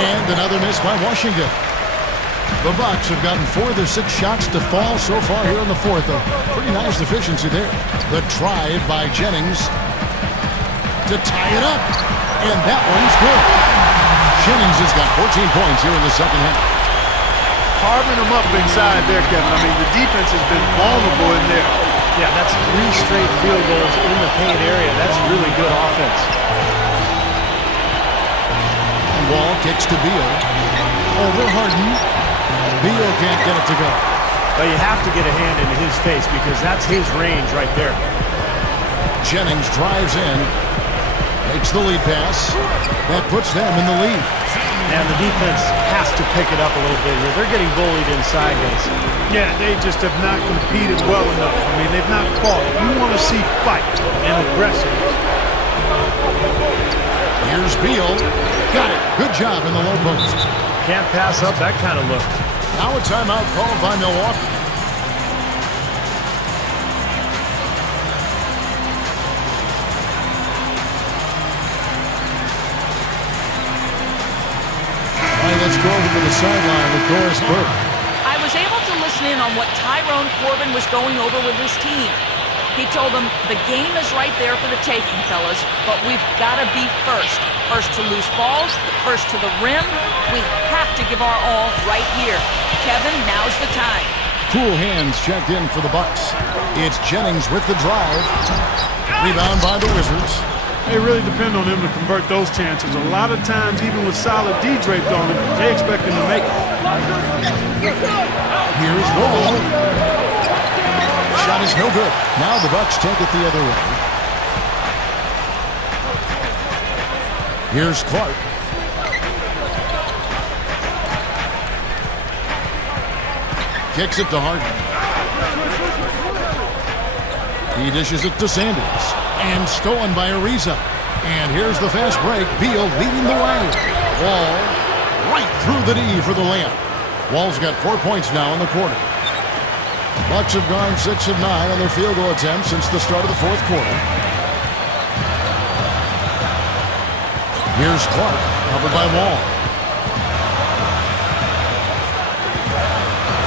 And another miss by Washington. The Bucks have gotten 4 of their 6 shots to fall so far here in the fourth. A pretty nice efficiency there. The drive by Jennings to tie it up. And that one's good. Jennings has got 14 points here in the second half. Carving them up inside there, Kevin. I mean, the defense has been vulnerable in there. Yeah, that's 3 straight field goals in the paint area. That's really good offense. And Wall kicks to Beal. Over Harden. Beal can't get it to go. But you have to get a hand into his face because that's his range right there. Jennings drives in. Makes the lead pass. That puts them in the lead. And the defense has to pick it up a little bit here. They're getting bullied inside, guys. Yeah, they just have not competed well enough. I mean, they've not fought. You want to see fight and aggressiveness. Here's Beal. Got it. Good job in the low post. Can't pass up that kind of look. Now a timeout called by Milwaukee. All right, let's go over to the sideline with Doris Burke. I was able to listen in on what Tyrone Corbin was going over with his team. He told them, the game is right there for the taking, fellas, but we've got to be first. First to loose balls, first to the rim. We have to give our all right here. Kevin, now's the time. Cool hands checked in for the Bucks. It's Jennings with the drive. Rebound by the Wizards. They really depend on him to convert those chances. A lot of times, even with solid D draped on him, they expect him to make it. Here's Wall. Shot is no good. Now the Bucks take it the other way. Here's Clark. Kicks it to Harden. He dishes it to Sanders. And stolen by Ariza. And here's the fast break. Beal leading the way. Wall right through the D for the layup. Wall's got 4 points now in the quarter. Bucks have gone 6 of 9 on their field goal attempts since the start of the fourth quarter. Here's Clark, covered by Wall.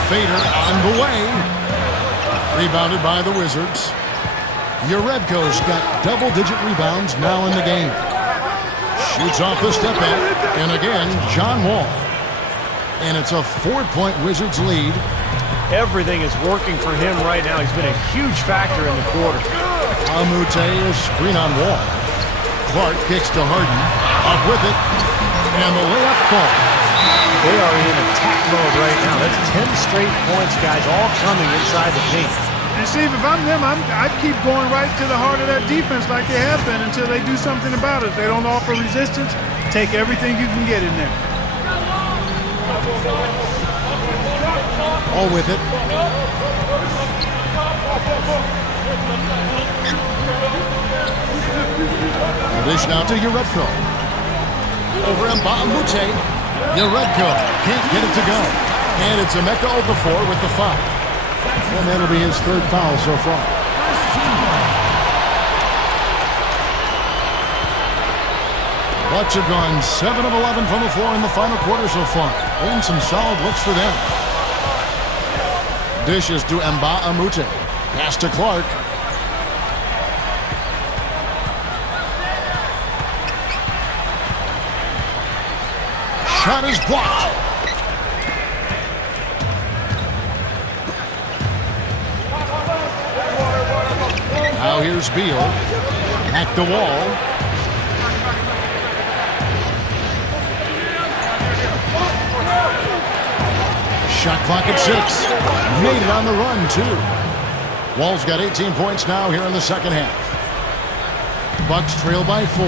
Fader on the way. Rebounded by the Wizards. Uredko's got double-digit rebounds now in the game. Shoots off the step back. And again, John Wall. And it's a 4-point Wizards lead. Everything is working for him right now. He's been a huge factor in the quarter. Amute, a screen on Wall. Clark kicks to Harden. Up with it. And the layup falls. They are in attack mode right now. That's 10 straight points, guys, all coming inside the paint. And Steve, if I'm them, I'd keep going right to the heart of that defense like they have been until they do something about it. If they don't offer resistance, take everything you can get in there. All with it. The dish now to Yaredko. Over Nba2K13. Yaredko can't get it to go. And it's Emeka Okafor with the foul. And that'll be his third foul so far. Bucks have gone 7 of 11 from the floor in the final quarter so far. Playing some solid looks for them. Dishes to Nba2K13. Pass to Clark. Shot is blocked. Now here's BEAL. At the wall. Shot clock at 6. Made it on the run, too. Wall's got 18 points now here in the second half. Bucks trail by 4.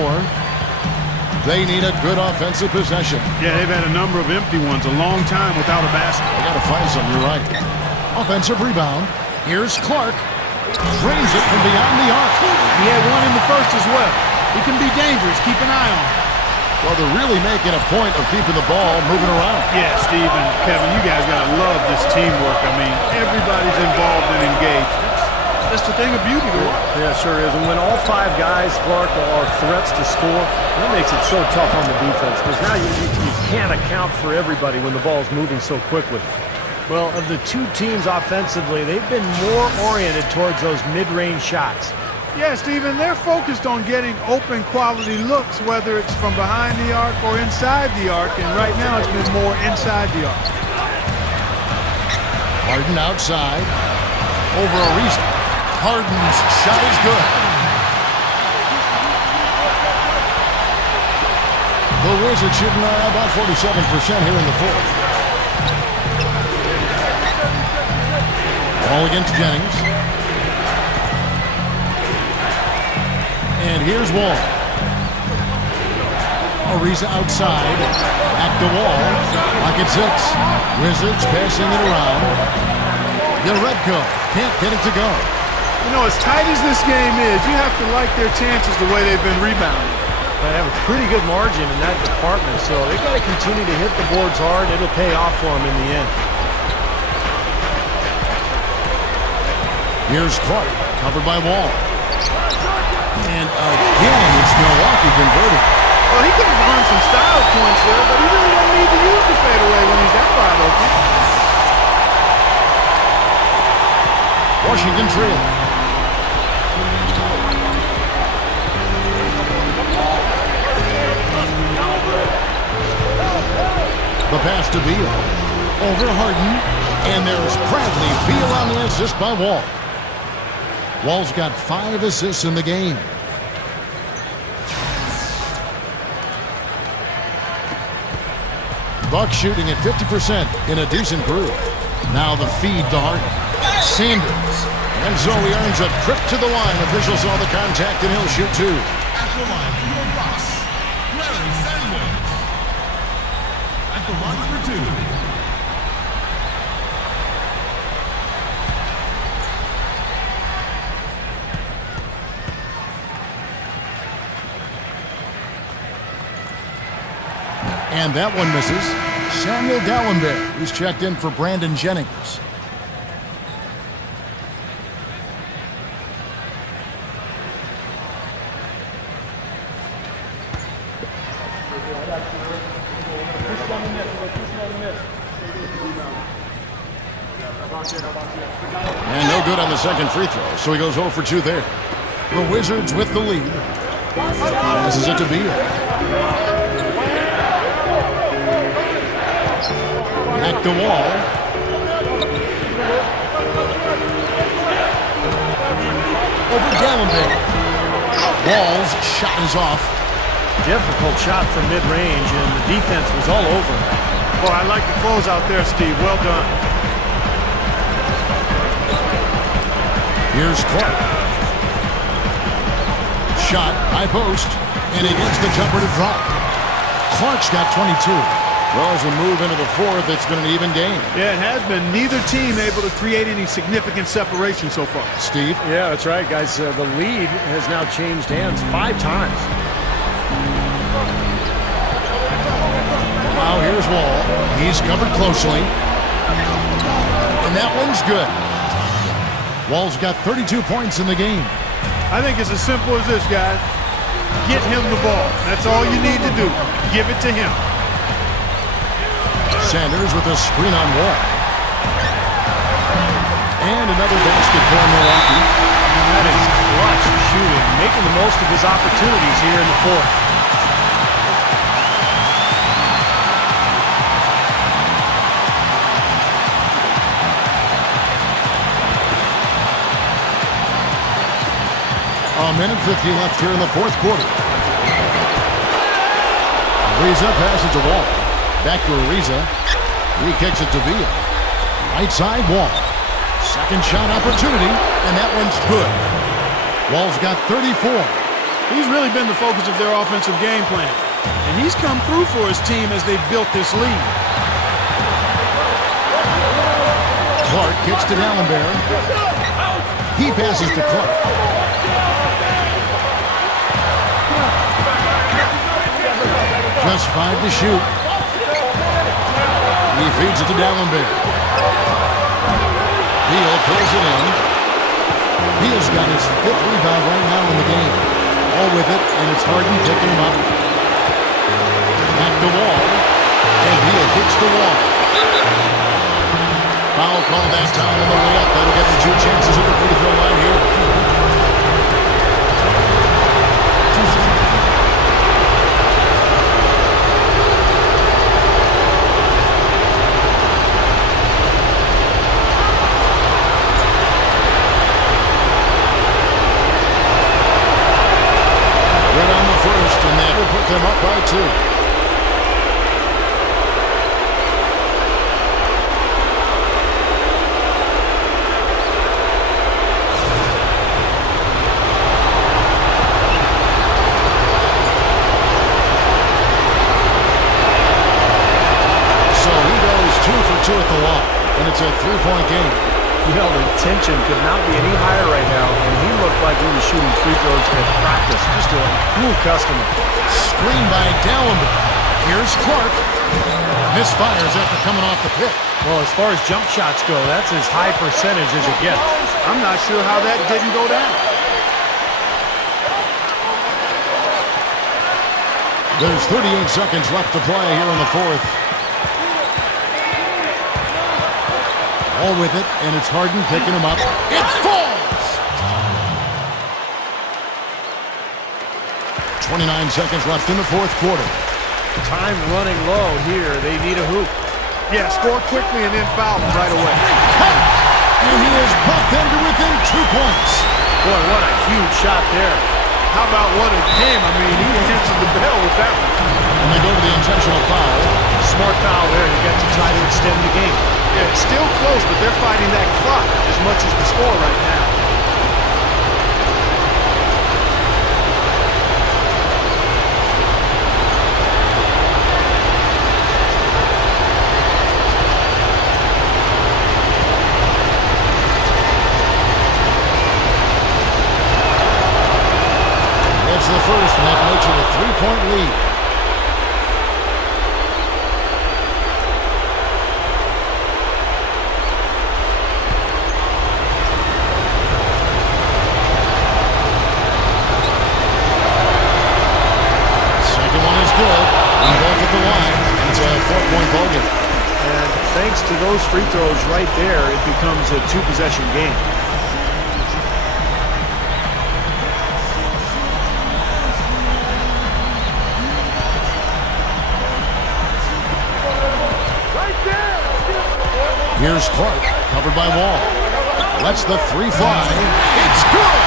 They need a good offensive possession. Yeah, they've had a number of empty ones, a long time without a basket. They got to find something, you're right. Offensive rebound. Here's Clark. Drains it from beyond the arc. He had one in the first as well. He can be dangerous. Keep an eye on him. Well, they're really making a point of keeping the ball moving around. Yeah, Steve and Kevin, you guys got to love this teamwork. I mean, everybody's involved and engaged. It's just a thing of beauty to watch. Yeah, sure is. And when all 5 guys, Clark, are threats to score, that makes it so tough on the defense because now you can't account for everybody when the ball's moving so quickly. Well, of the 2 teams offensively, they've been more oriented towards those mid-range shots. Yeah, Steven, they're focused on getting open quality looks, whether it's from behind the arc or inside the arc, and right now it's been more inside the arc. Harden outside. Over Ariza. Harden's shot is good. The Wizards shooting about 47% here in the fourth. Ball against Jennings. And here's Wall. Ariza outside. At the wall. Pocket 6. Wizards passing it around. Yaredko can't get it to go. You know, as tight as this game is, you have to like their chances the way they've been rebounding. They have a pretty good margin in that department, so they've got to continue to hit the boards hard. It'll pay off for them in the end. Here's Clark, covered by Wall. And again, it's Milwaukee converting. Well, he could have earned some style points there, but he really doesn't need to use the fadeaway when he's that wide open. Washington trailing. The pass to Beal. Over Harden. And there's Bradley. Beal on the assist by Wall. Wall's got 5 assists in the game. Bucks shooting at 50% in a decent groove. Now the feed to Harden. Sanders. And so he earns a trip to the line. Officials saw the contact and he'll shoot 2. At the line for your boss, Larry Sanders. At the line for 2. And that one misses. Samuel Gallenberg, who's checked in for Brandon Jennings. And no good on the second free throw, so he goes 0 for 2 there. The Wizards with the lead. Passes it to Beal. At the wall. Over Gallenberg. Wall's shot is off. Difficult shot from mid-range, and the defense was all over him. Boy, I like the close out there, Steve. Well done. Here's Clark. Shot, high post, and he gets the jumper to drop. Clark's got 22. Well, as we move into the fourth, it's been an even game. Yeah, it has been. Neither team able to create any significant separation so far. Steve? Yeah, that's right, guys. The lead has now changed hands 5 times. Now here's Wall. He's covered closely. And that one's good. Wall's got 32 points in the game. I think it's as simple as this, guys. Get him the ball. That's all you need to do. Give it to him. Sanders with a screen on Wall. And another basket for Milwaukee. And that is clutch shooting, making the most of his opportunities here in the fourth. A minute 50 left here in the fourth quarter. Ariza passes to Wall. Back to Ariza. He kicks it to BEAL. Right side, Wall. Second shot opportunity, and that one's good. Wall's got 34. He's really been the focus of their offensive game plan. And he's come through for his team as they've built this lead. Clark kicks to Dallenberg. He passes to Clark. Just 5 to shoot. He feeds it to Dallenberg. BEAL pulls it in. BEAL's got his 5th rebound right now in the game. All with it, and it's Harden picking him up. Back to Wall. And BEAL kicks the Wall. Foul call that time on the way up. That'll get him 2 chances at the free throw line here. Put them up by 2. So he goes 2 for 2 at the line, and it's a 3-point game. You know, the tension could not be any higher right now, and he looked like he was shooting free throws at practice. Just a cool customer. Screen by Dallenberg. Here's Clark. Misfires after coming off the pick. Well, as far as jump shots go, that's as high percentage as it gets. I'm not sure how that didn't go down. There's 38 seconds left to play here in the fourth. All with it, and it's Harden picking him up. It falls! 29 seconds left in the fourth quarter. Time running low here. They need a hoop. Yeah, score quickly and then foul them right away. And he has brought them to within 2 points. Boy, what a huge shot there. How about what a game? I mean, he answered the bell with that one. And they go to the intentional foul. Smart foul there. You got to try to extend the game. Yeah, it's still close, but they're fighting that clock as much as the score right now. It's the first, and that makes it a 3-point lead. And thanks to those free throws right there, it becomes a 2-possession game. Here's Clark, covered by Wall. Lets the 3 fly. It's good!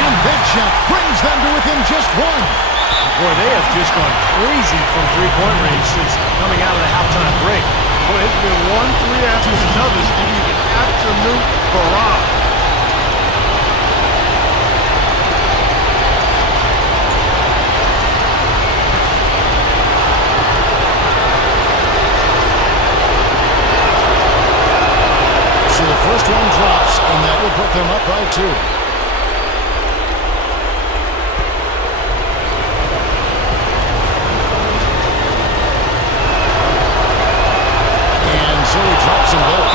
And that shot brings them to within just 1. Boy, they have just gone crazy from three-point range since coming out of the halftime break. Boy, it's been 1 3 after another, Steve. An absolute barrage. put them up by 2. And so he drops them both.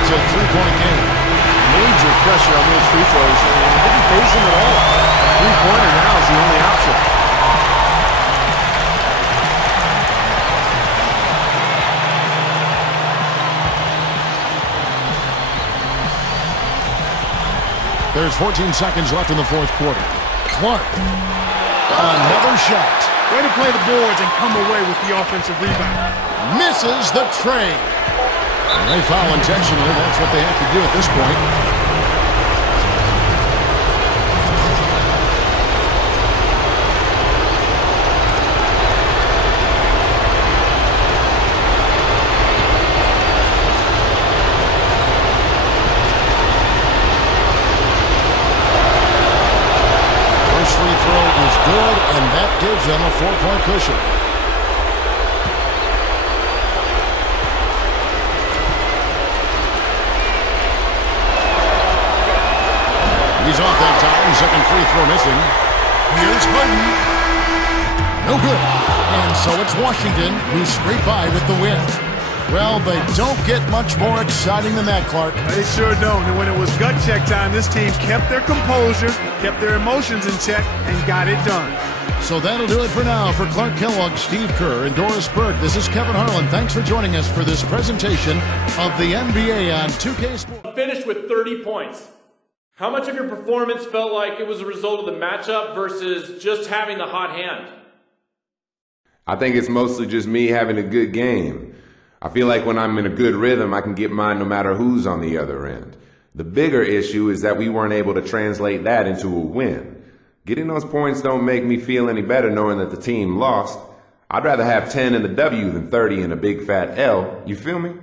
It's a 3-point game. Major pressure on those free throws, and it didn't phase him at all. A three-pointer now is the only option. There's 14 seconds left in the fourth quarter. Clark. Another shot. Way to play the boards and come away with the offensive rebound. Misses the trade. And they foul intentionally. That's what they have to do at this point. Good, and that gives them a 4-point cushion. He's off that time. Second free throw missing. Here's Harden. No good. And so it's Washington who scrape by with the win. Well, they don't get much more exciting than that, Clark. They sure don't. And when it was gut check time, this team kept their composure, kept their emotions in check, and got it done. So that'll do it for now. For Clark Kellogg, Steve Kerr, and Doris Burke, this is Kevin Harlan. Thanks for joining us for this presentation of the NBA on 2K Sports. Finished with 30 points. How much of your performance felt like it was a result of the matchup versus just having the hot hand? I think it's mostly just me having a good game. I feel like when I'm in a good rhythm, I can get mine no matter who's on the other end. The bigger issue is that we weren't able to translate that into a win. Getting those points don't make me feel any better knowing that the team lost. I'd rather have 10 in the W than 30 in a big fat L. You feel me?